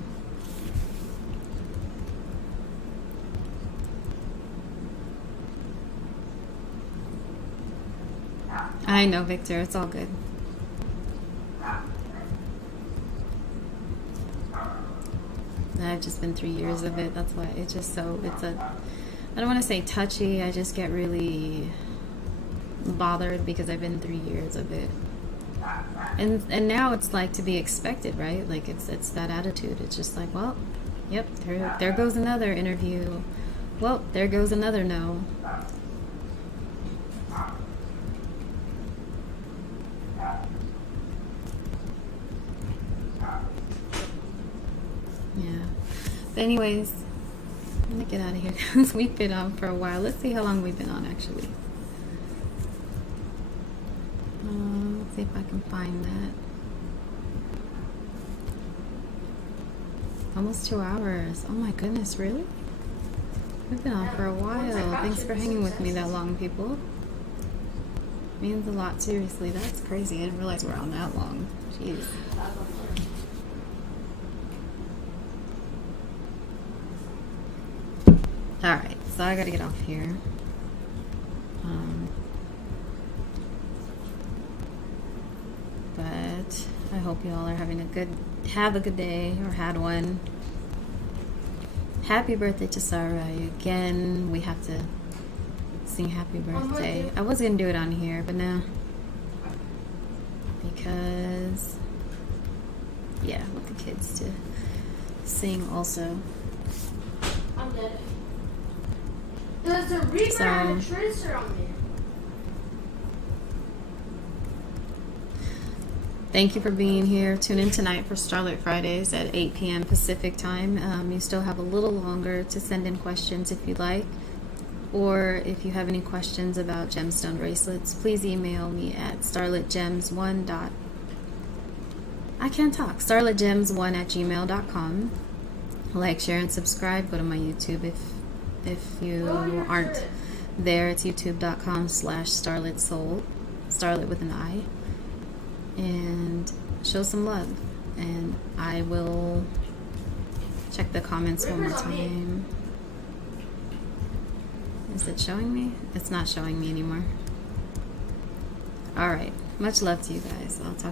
I know, Victor. It's all good. I've just been 3 years of it. That's why it's just so, I don't want to say touchy. I just get really bothered because I've been 3 years of it. And now it's like to be expected, right? Like it's that attitude. It's just like, well, yep, there goes another interview. Well, there goes another no. Yeah. But anyways, I'm gonna get out of here because we've been on for a while. Let's see how long we've been on actually. Let's see if I can find that. Almost 2 hours. Oh my goodness, really? We've been on for a while. Thanks for hanging with me that long, people. Means a lot, seriously. That's crazy. I didn't realize we're on that long. Jeez. Alright, so I gotta get off here. But I hope you all are having have a good day, or had one. Happy birthday to Sarai. Again, we have to sing happy birthday. I was gonna do it on here, but no. Because, yeah, I want the kids to sing also. I'm dead. There's a Reaper and a Tracer on there. Thank you for being here. Tune in tonight for Starlit Fridays at 8 p.m. Pacific time. You still have a little longer to send in questions if you'd like. Or if you have any questions about gemstone bracelets, please email me at starlitgems1@gmail.com. Like, share, and subscribe. Go to my YouTube if you aren't there. It's youtube.com/starlitsoul. Starlit with an I. And show some love, and I will check the comments one more time. Is it showing me? It's not showing me anymore. Alright, much love to you guys. I'll talk